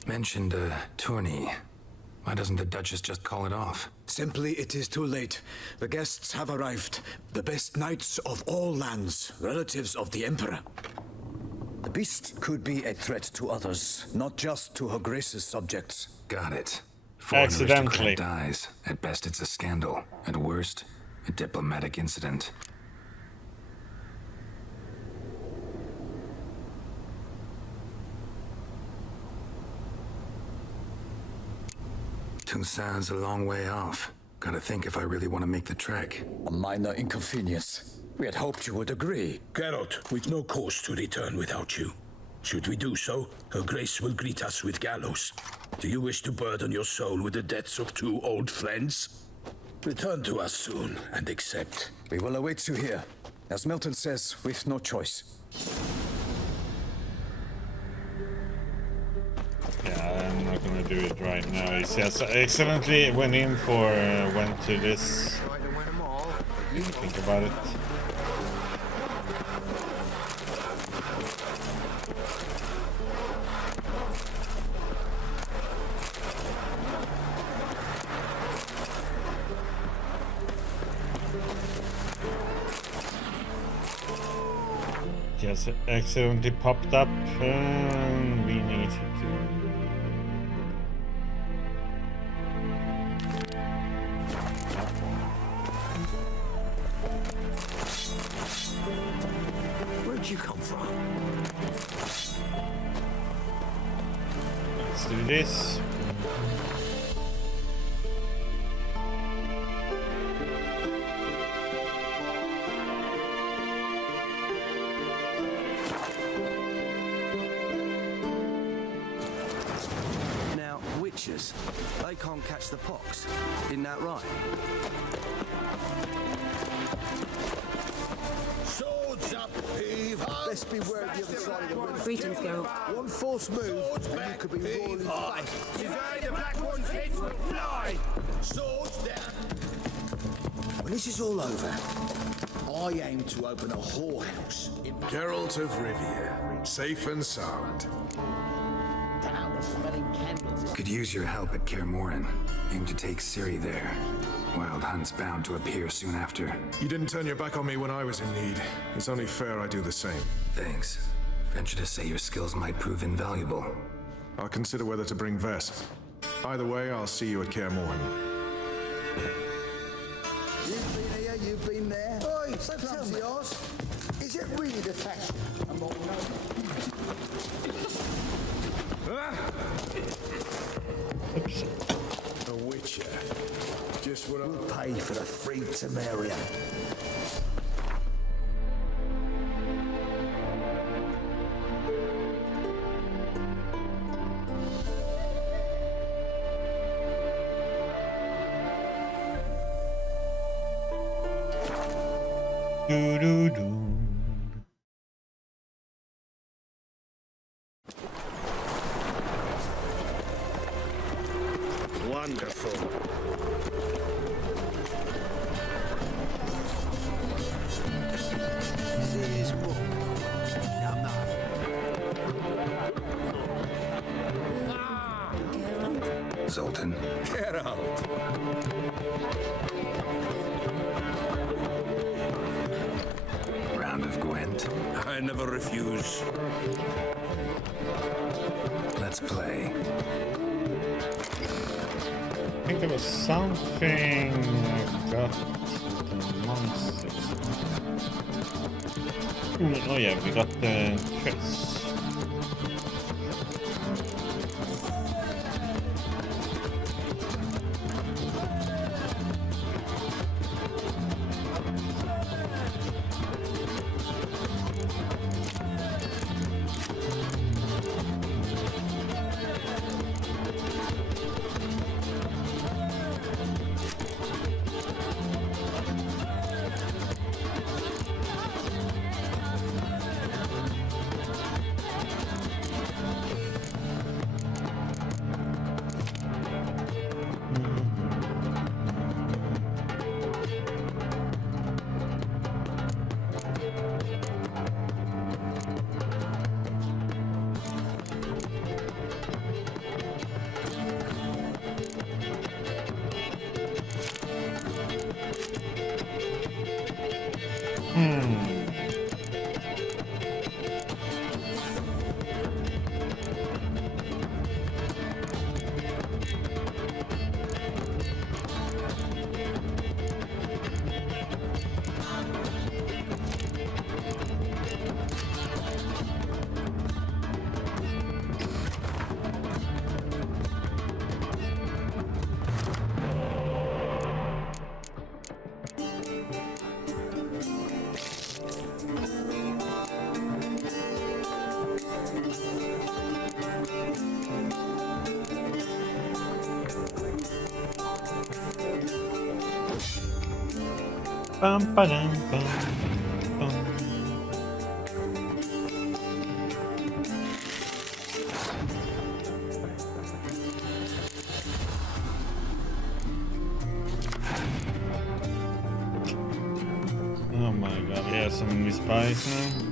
Mentioned a tourney. Why doesn't the Duchess just call it off? Simply, it is too late. The guests have arrived. The best knights of all lands, relatives of the Emperor. The beast could be a threat to others, not just to Her Grace's subjects. Got it. Accidentally dies. At best, it's a scandal. At worst, a diplomatic incident. Toussaint's a long way off. Gotta think if I really want to make the trek. A minor inconvenience. We had hoped you would agree. Geralt, we've no cause to return without you. Should we do so, Her Grace will greet us with gallows. Do you wish to burden your soul with the deaths of 2 old friends? Return to us soon and accept. We will await you here. As Milton says, with no choice. Yeah, I'm not gonna do it right now. He says excellently went to this. Think about it. Yes, accidentally popped up. We need to. do this. Now, witches, they can't catch the pox. Isn't that right? Swords up, heave high. Let's beware of the other side of the river. Greetings, Geralt. One false move, and you could be rolling flat. Today the Black One's heads will fly. Swords down. When this is all over, I aim to open a whorehouse. Geralt of Rivia, safe and sound. Could use your help at Kaer Morhen. Aim to take Ciri there. Wild Hunt's bound to appear soon after. You didn't turn your back on me when I was in need. It's only fair I do the same. Thanks. Venture to say your skills might prove invaluable. I'll consider whether to bring Vess. Either way, I'll see you at Kaer Morhen. You've been here, you've been there. Oi, so tell me yours. Is it really the fashion? I'm not A witcher. Just what We'll pay for the free Temeria. Do do do. Wonderful. Ciri's book. Zoltan. Geralt. Round of Gwent. I never refuse. Let's play. I think there was something I got with the monsters. Oh yeah, we got the chest. Bum, ba-dum, bum, bum. Oh my god, we have some new spies now.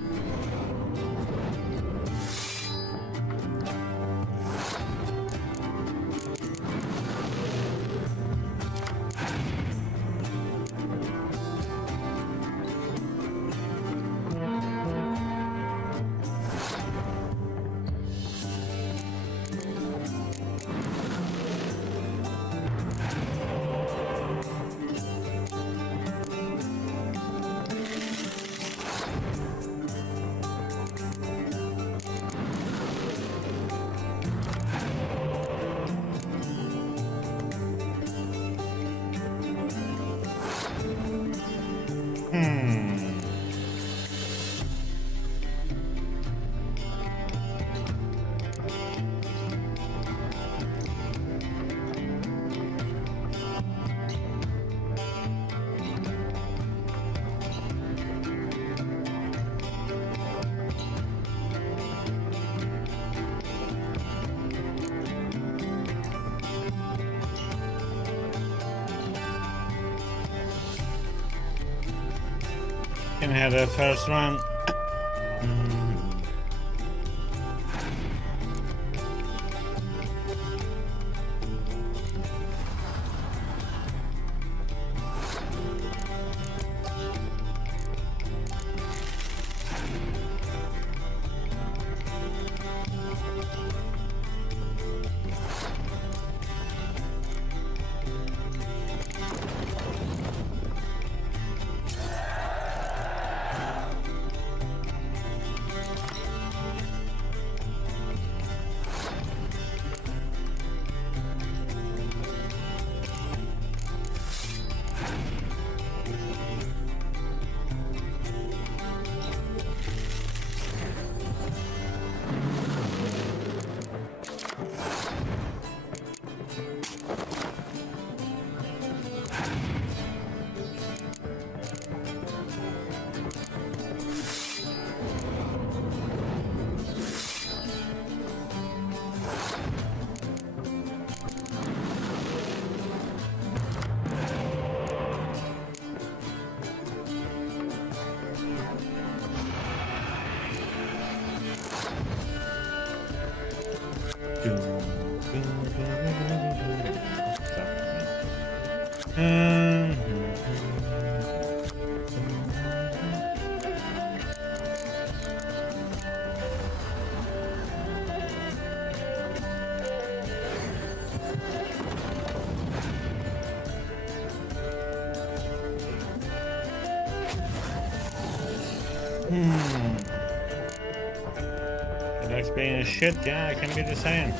Can have the first one. It likes being a shit, yeah, it can be the same.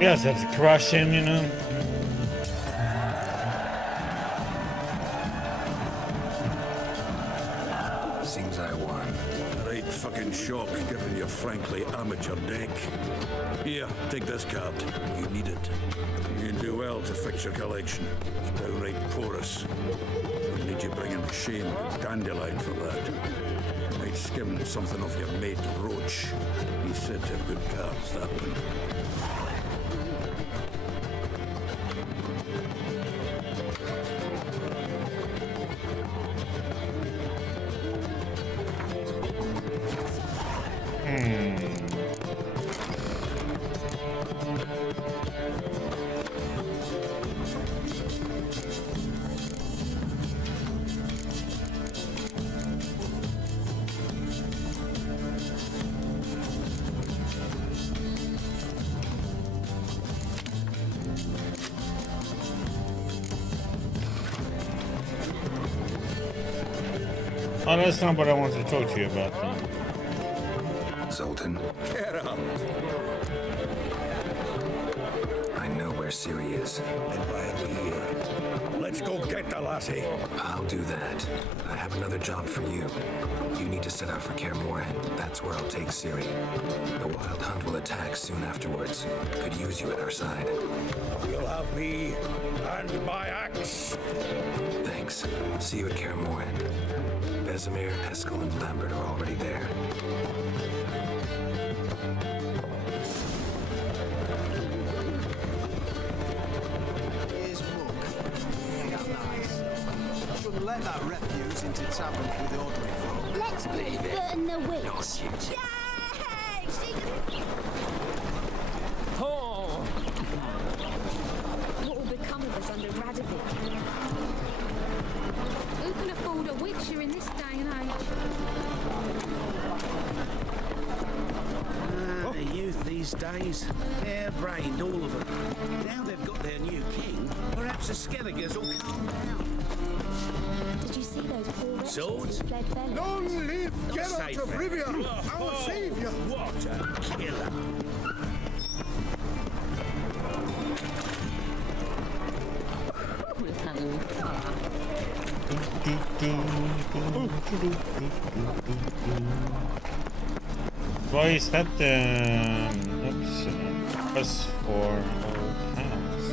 Yes, have to crush him, you know. Seems I won. Right fucking shock, given your frankly amateur deck. Here, take this card. You need it. You do well to fix your collection. It's downright porous. Would need you bringing shame and dandelion for that. Might skim something off your mate Roach. He's said to have good cards, that one. Oh, that's not what I wanted to talk to you about, then. Zoltan. Get up! I know where Ciri is. And by here. Let's go get the lassie. I'll do that. I have another job for you. You need to set out for Kaer Morhen. That's where I'll take Ciri. The Wild Hunt will attack soon afterwards. Could use you at our side. You'll have me and my axe. Thanks. See you at Kaer Morhen. Vesemir, Eskel, and Lambert are already there. Here's Mook. Hang up nice. Shouldn't let that refuse into taverns with the ordinary folk. Let's burn the witch. Oh! What will become of us under Radovid? Who can afford a witcher in this day and age? The youth these days, hair-brained, all of them. Now they've got their new king, perhaps the Skelliges will calm down. Did you see those poor wretches Swords? who fled Velen? Long live Geralt of Rivia, our savior! What a killer! Why is that oops, plus 4 old hands?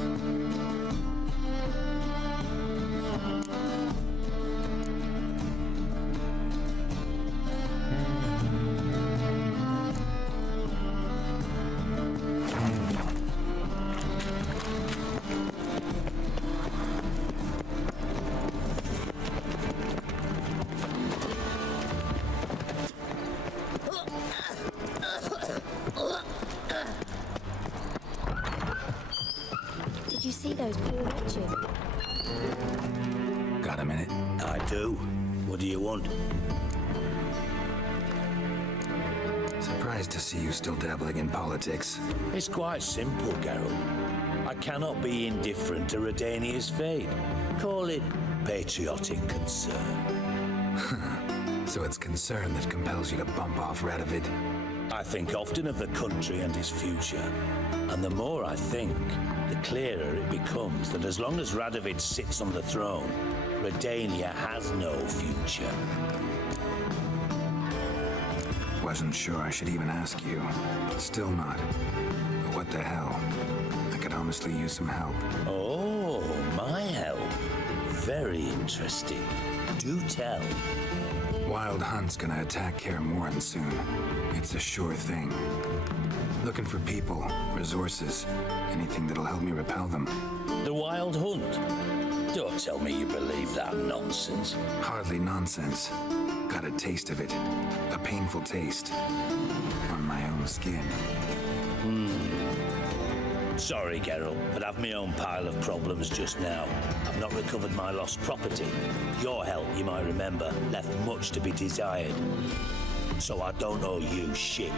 Did you see those poor wretches? Got a minute? I do. What do you want? Surprised to see you still dabbling in politics. It's quite simple, Geralt. I cannot be indifferent to Redania's fate. Call it patriotic concern. So it's concern that compels you to bump off Radovid? I think often of the country and its future. And the more I think, the clearer it becomes that as long as Radovid sits on the throne, Redania has no future. Wasn't sure I should even ask you. Still not. But what the hell? I could honestly use some help. Oh, my help. Very interesting. Do tell. Wild Hunt's gonna attack Kaer Morhen soon. It's a sure thing. Looking for people, resources, anything that'll help me repel them. The Wild Hunt? Don't tell me you believe that nonsense. Hardly nonsense. Got a taste of it. A painful taste. On my own skin. Sorry, Geralt, but I've my own pile of problems just now. I've not recovered my lost property. Your help, you might remember, left much to be desired. So I don't owe you shit.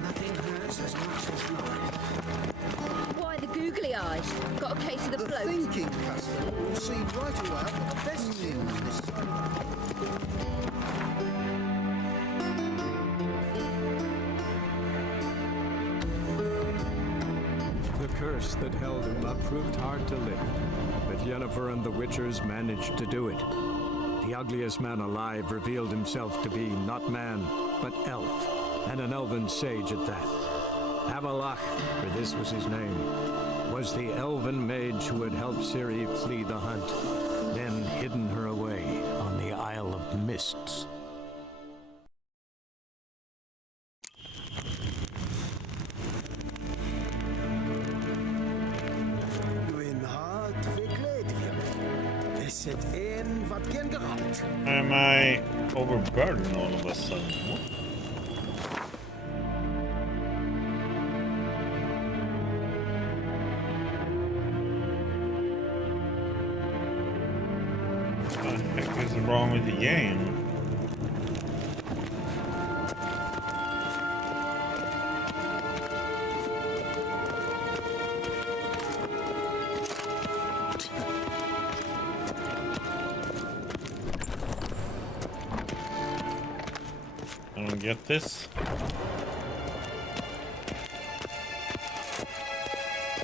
Nothing hurts as much as life. Why the googly eyes? Got a case of the bloat? Thinking customer will see right away what the best news this side of The curse that held him up proved hard to lift, but Yennefer and the Witchers managed to do it. The ugliest man alive revealed himself to be not man, but elf, and an elven sage at that. Avalach, for this was his name, was the elven mage who had helped Ciri flee the hunt, then hidden her away on the Isle of Mists. in hard, Vigledvia. This Am I overburdened all of a sudden? What? What the heck is wrong with the game? I don't get this.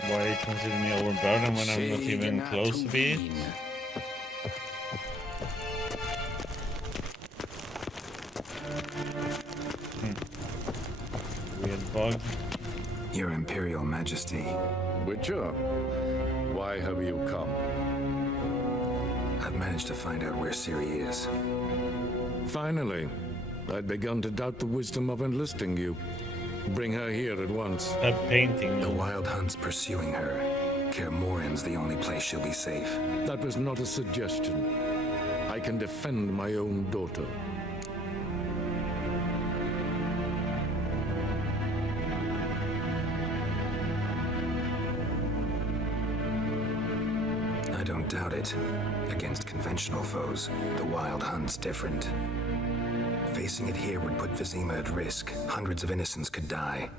Why you consider me overburdened when I'm not even close to be? Weird bug. Your Imperial Majesty. Witcher, why have you come? I've managed to find out where Ciri is. Finally. I'd begun to doubt the wisdom of enlisting you. Bring her here at once. A painting. The Wild Hunt's pursuing her. Kaer Morhen's the only place she'll be safe. That was not a suggestion. I can defend my own daughter. I don't doubt it. Against conventional foes, the Wild Hunt's different. Facing it here would put Vizima at risk. Hundreds of innocents could die.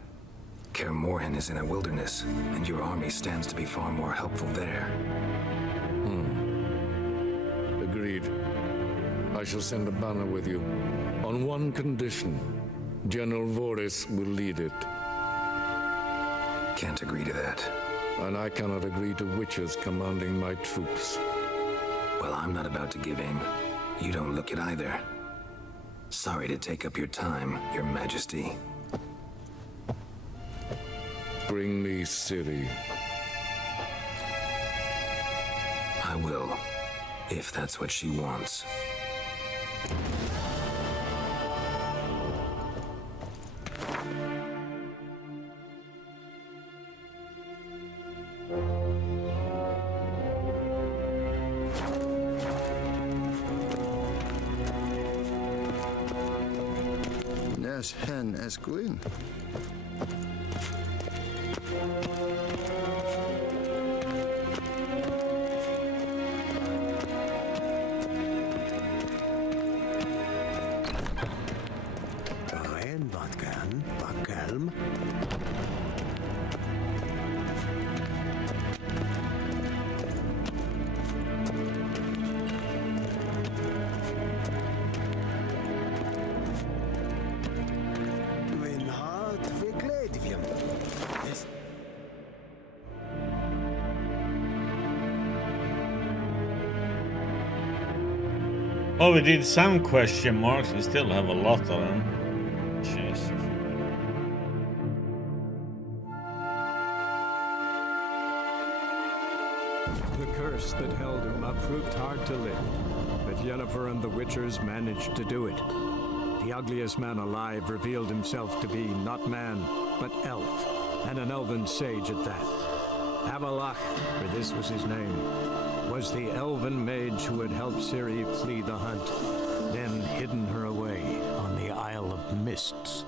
Kaer Morhen is in a wilderness, and your army stands to be far more helpful there. Agreed. I shall send a banner with you. On one condition. General Voris will lead it. Can't agree to that. And I cannot agree to witches commanding my troops. Well, I'm not about to give in. You don't look it either. Sorry to take up your time, Your Majesty. Bring me Ciri. I will, if that's what she wants. Nes hen es gwyn. En wat kan, wat kalm. Win hard verkleed we hem. Yes. Oh, we did some question marks. We still have a lot of them. Jeez. The curse that held Uma proved hard to lift, but Yennefer and the Witchers managed to do it. The ugliest man alive revealed himself to be not man, but elf, and an elven sage at that. Avalach, for this was his name, was the elven mage who had helped Ciri flee the hunt, then hidden her away on the Isle of Mists.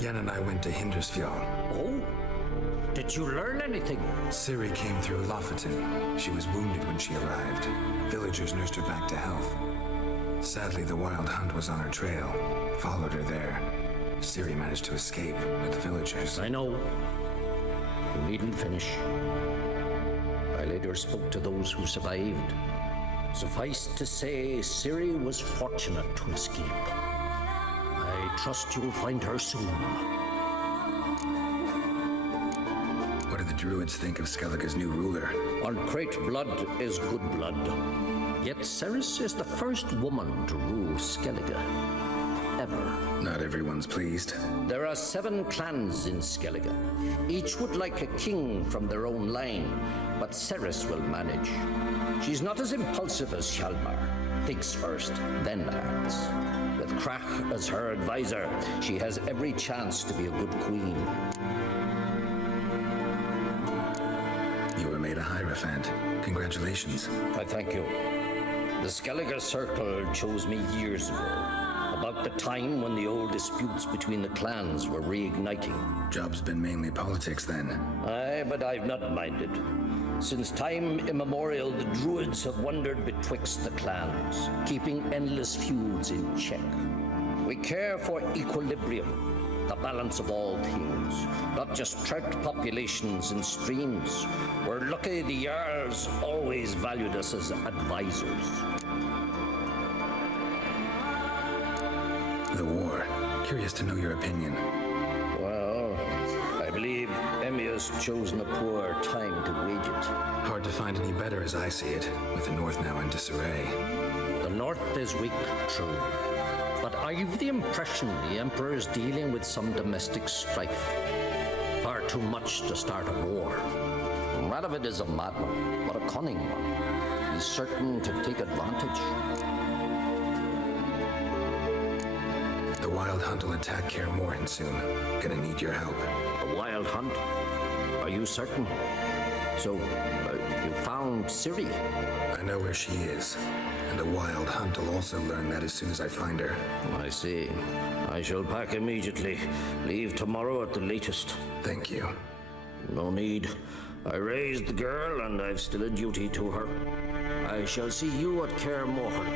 Yen and I went to Hindersfjall. Oh? Did you learn anything? Ciri came through Lofoten. She was wounded when she arrived. Villagers nursed her back to health. Sadly, the Wild Hunt was on her trail. Followed her there. Ciri managed to escape, but the villagers... I know. You needn't finish. I later spoke to those who survived. Suffice to say, Ciri was fortunate to escape. I trust you'll find her soon. the druids think of Skellige's new ruler? Uncrate blood is good blood. Yet Ceres is the first woman to rule Skellige. Ever. Not everyone's pleased. There are 7 clans in Skellige. Each would like a king from their own line, but Ceres will manage. She's not as impulsive as Hjalmar. Thinks first, then acts. With Krach as her advisor, she has every chance to be a good queen. You were made a Hierophant. Congratulations. I thank you. The Skellige Circle chose me years ago, about the time when the old disputes between the clans were reigniting. Job's been mainly politics then. Aye, but I've not minded. Since time immemorial, the druids have wandered betwixt the clans, keeping endless feuds in check. We care for equilibrium, the balance of all things, not just trout populations and streams. We're lucky the Jarls always valued us as advisors. The war. Curious to know your opinion. Well, I believe Emmia's chosen a poor time to wage it. Hard to find any better as I see it, with the North now in disarray. The North is weak, true. But I've the impression the Emperor is dealing with some domestic strife. Far too much to start a war. Radovid is a madman, but a cunning one. He's certain to take advantage. The Wild Hunt will attack Kaer Morhen soon. Gonna need your help. A Wild Hunt? Are you certain? So, you found Ciri? I know where she is. And the Wild Hunt will also learn that as soon as I find her. I see. I shall pack immediately. Leave tomorrow at the latest. Thank you. No need. I raised the girl, and I've still a duty to her. I shall see you at Kaer Morhen.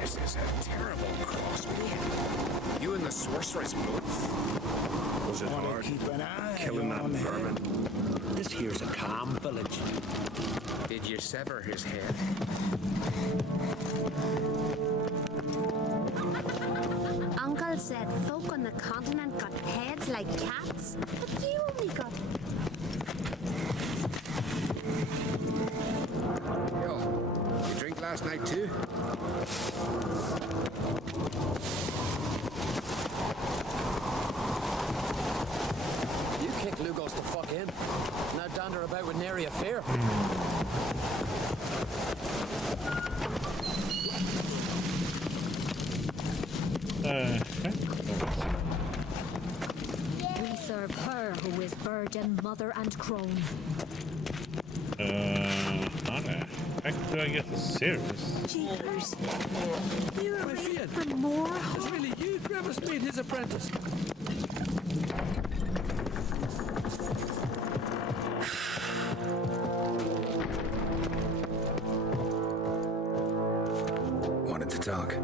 This is a terrible crossbreed. You and the sorceress both? Was it hard? Killing that vermin? This here's a calm village. Did you sever his head? Uncle said folk on the continent got heads like cats, but you only got... Yo, you drink last night too? You kick Lugos the fuck in. Now dander about with nary a fear. We serve her who is virgin, mother, and crone. How the heck do I get the Ceres? Jeepers. You're ready for more? It's really you, Grimace, made his apprentice. Wanted to talk.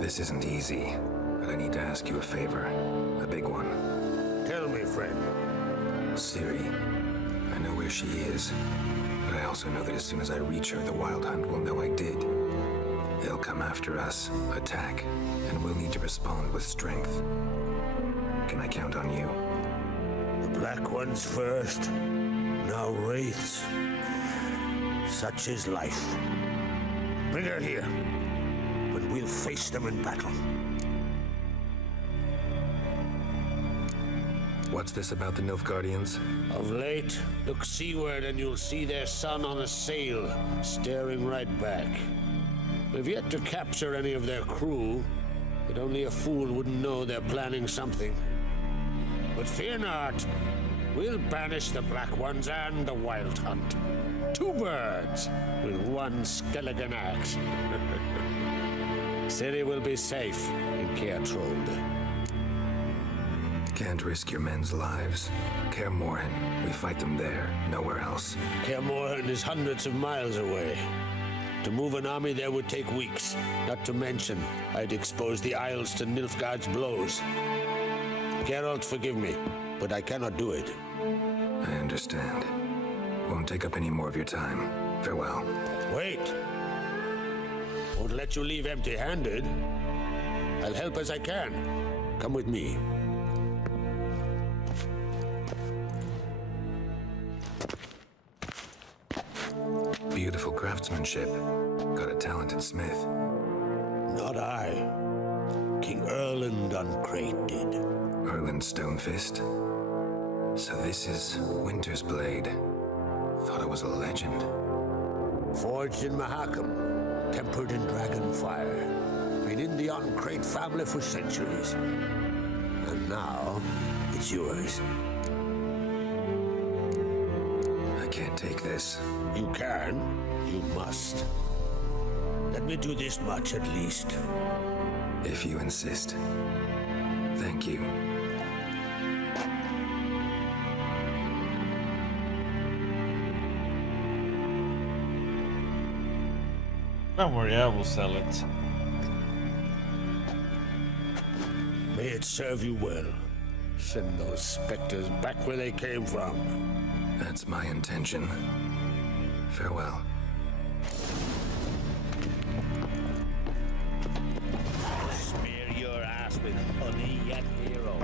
This isn't easy, but I need to ask you a favor. A big one. Tell me, friend. Ciri, I know where she is, but I also know that as soon as I reach her, the Wild Hunt will know I did. They'll come after us, attack, and we'll need to respond with strength. Can I count on you? The Black Ones first, now Wraiths. Such is life. Bring her here, and we'll face them in battle. What's this about the Nilfgaardians? Of late, look seaward and you'll see their sun on a sail, staring right back. We've yet to capture any of their crew, that only a fool wouldn't know they're planning something. But fear not. We'll banish the Black Ones and the Wild Hunt. 2 birds with 1 Skellige axe. Ciri will be safe in Kaer Can't risk your men's lives. Kaer Morhen, we fight them there, nowhere else. Kaer Morhen is hundreds of miles away. To move an army there would take weeks. Not to mention, I'd expose the Isles to Nilfgaard's blows. Geralt, forgive me, but I cannot do it. I understand. Won't take up any more of your time. Farewell. Wait! Won't let you leave empty-handed. I'll help as I can. Come with me. Beautiful craftsmanship. Got a talented smith. Not I. King Erland Uncrate did. Erland Stonefist? So this is Winter's Blade. Thought it was a legend. Forged in Mahakam, tempered in dragon fire. Been in the Uncrate family for centuries. And now, it's yours. I can't take this. You can. You must. Let me do this much at least. If you insist. Thank you. Don't worry, I will sell it. May it serve you well. Send those specters back where they came from. That's my intention. Farewell. Smear your ass with honey, yet hero.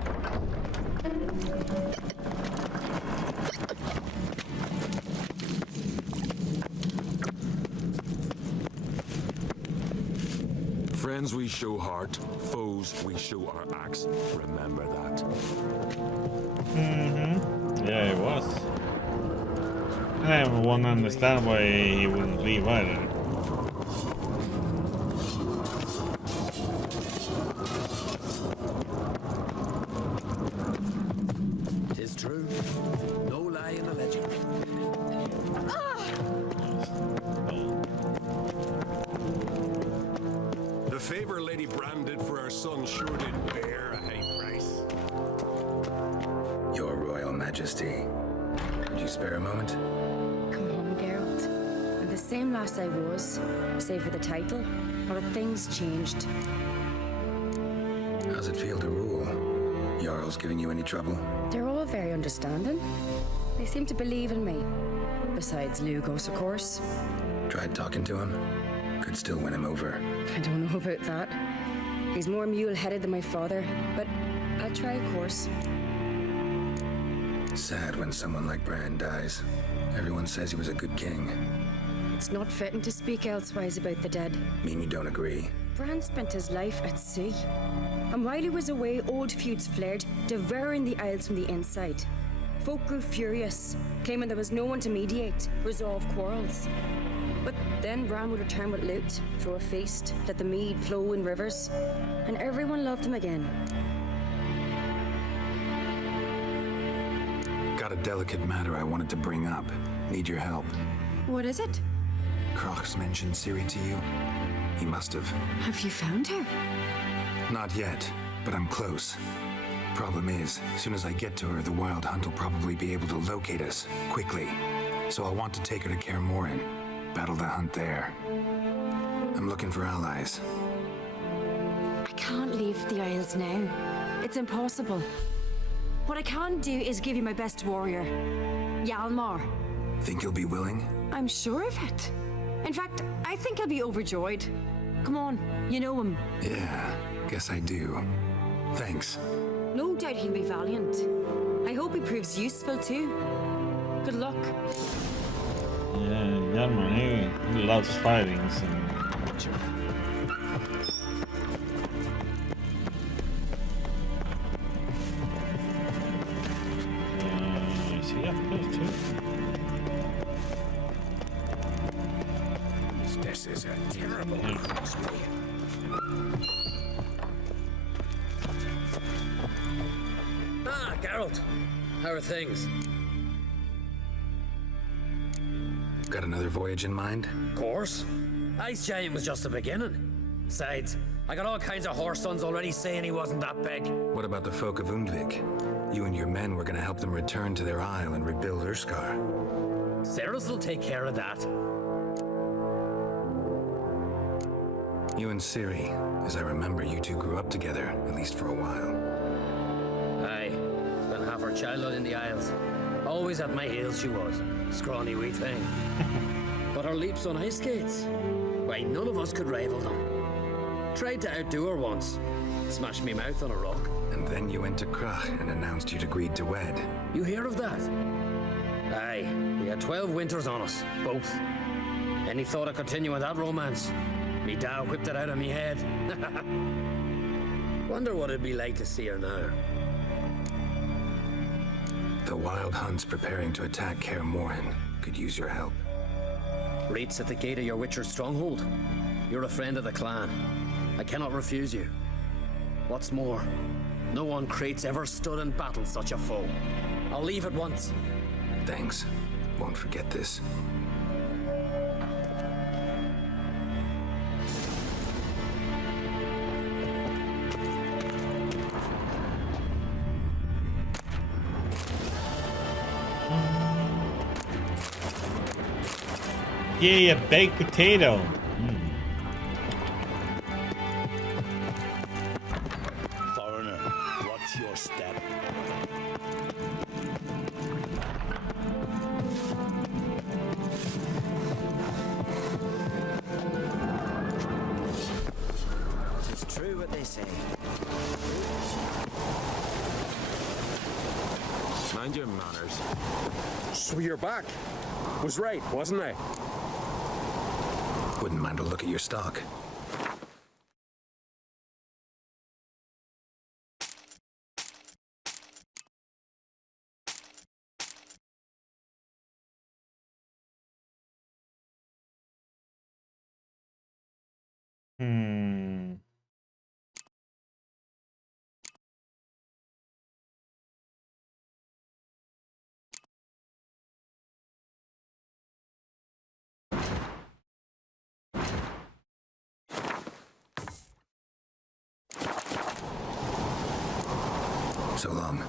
Friends we show heart, foes we show our axe. Remember that. Yeah, it was. I won't understand why he wouldn't leave either. Tis true. No lie in a legend. The favor Lady Bran did for our son sure did bear a high price. Your Royal Majesty. Could you spare a moment? Come home, Geralt. I'm the same lass I was, save for the title. Or have things changed? How's it feel to rule? Jarl's giving you any trouble? They're all very understanding. They seem to believe in me. Besides Lugos, of course. Tried talking to him? Could still win him over. I don't know about that. He's more mule-headed than my father, but I'll try, of course. Sad when someone like Bran dies. Everyone says he was a good king. It's not fitting to speak elsewise about the dead. Mean you don't agree? Bran spent his life at sea. And while he was away, old feuds flared, devouring the Isles from the inside. Folk grew furious, claiming there was no one to mediate, resolve quarrels. But then Bran would return with loot, throw a feast, let the mead flow in rivers, and everyone loved him again. Got a delicate matter I wanted to bring up. Need your help. What is it? Crach's mentioned Ciri to you? He must have. Have you found her? Not yet, but I'm close. Problem is, as soon as I get to her, the Wild Hunt will probably be able to locate us, quickly. So I'll want to take her to Kaer Morhen, battle the hunt there. I'm looking for allies. I can't leave the Isles now. It's impossible. What I can do is give you my best warrior, Hjalmar. Think you'll be willing? I'm sure of it. In fact, I think he'll be overjoyed. Come on, you know him. Yeah, guess I do. Thanks. No doubt he'll be valiant. I hope he proves useful too. Good luck. Yeah, Hjalmar, he loves fighting, so... Is he up close too? This is a terrible crossway. Geralt. How are things? Got another voyage in mind? Course. Ice Giant was just the beginning. Besides, I got all kinds of horse sons already saying he wasn't that big. What about the folk of Undvik? You and your men were gonna help them return to their isle and rebuild Urskar. Cerys will take care of that. You and Ciri, as I remember, you two grew up together, at least for a while. Aye, spent half her childhood in the Isles. Always at my heels she was. Scrawny wee thing. But her leaps on ice skates, why, none of us could rival them. Tried to outdo her once. Smashed me mouth on a rock. And then you went to Krach and announced you'd agreed to wed. You hear of that? Aye, we had 12 winters on us, both. Any thought of continuing that romance? Me dad whipped it out of me head. Wonder what it'd be like to see her now. The Wild Hunt's preparing to attack Kaer Morhen. Could use your help. Rates at the gate of your Witcher's stronghold. You're a friend of the clan. I cannot refuse you. What's more, no one Crate's ever stood and battled such a foe. I'll leave at once. Thanks. Won't forget this. Yay, a baked potato. Foreigner, watch your step. It's true what they say. Mind your manners. So you're back. Was right, wasn't I? Wouldn't mind a look at your stock. So long.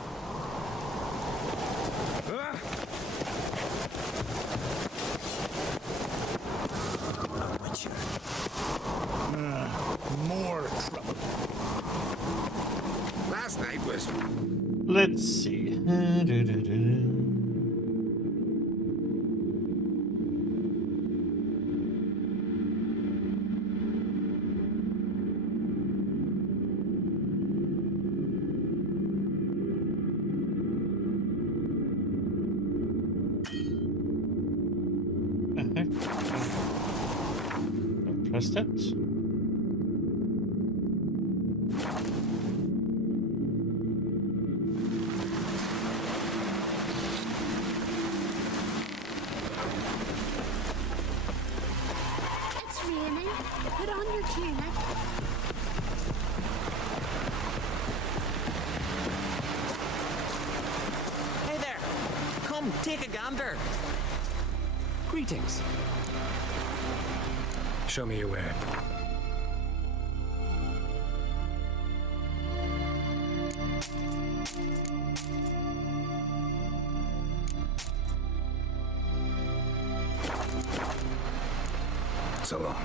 A Witcher. More trouble. Last night was... Let's see. Press that. It's raining. Put on your tunic. Hey there! Come, take a gander. Greetings. Show me your way. So long.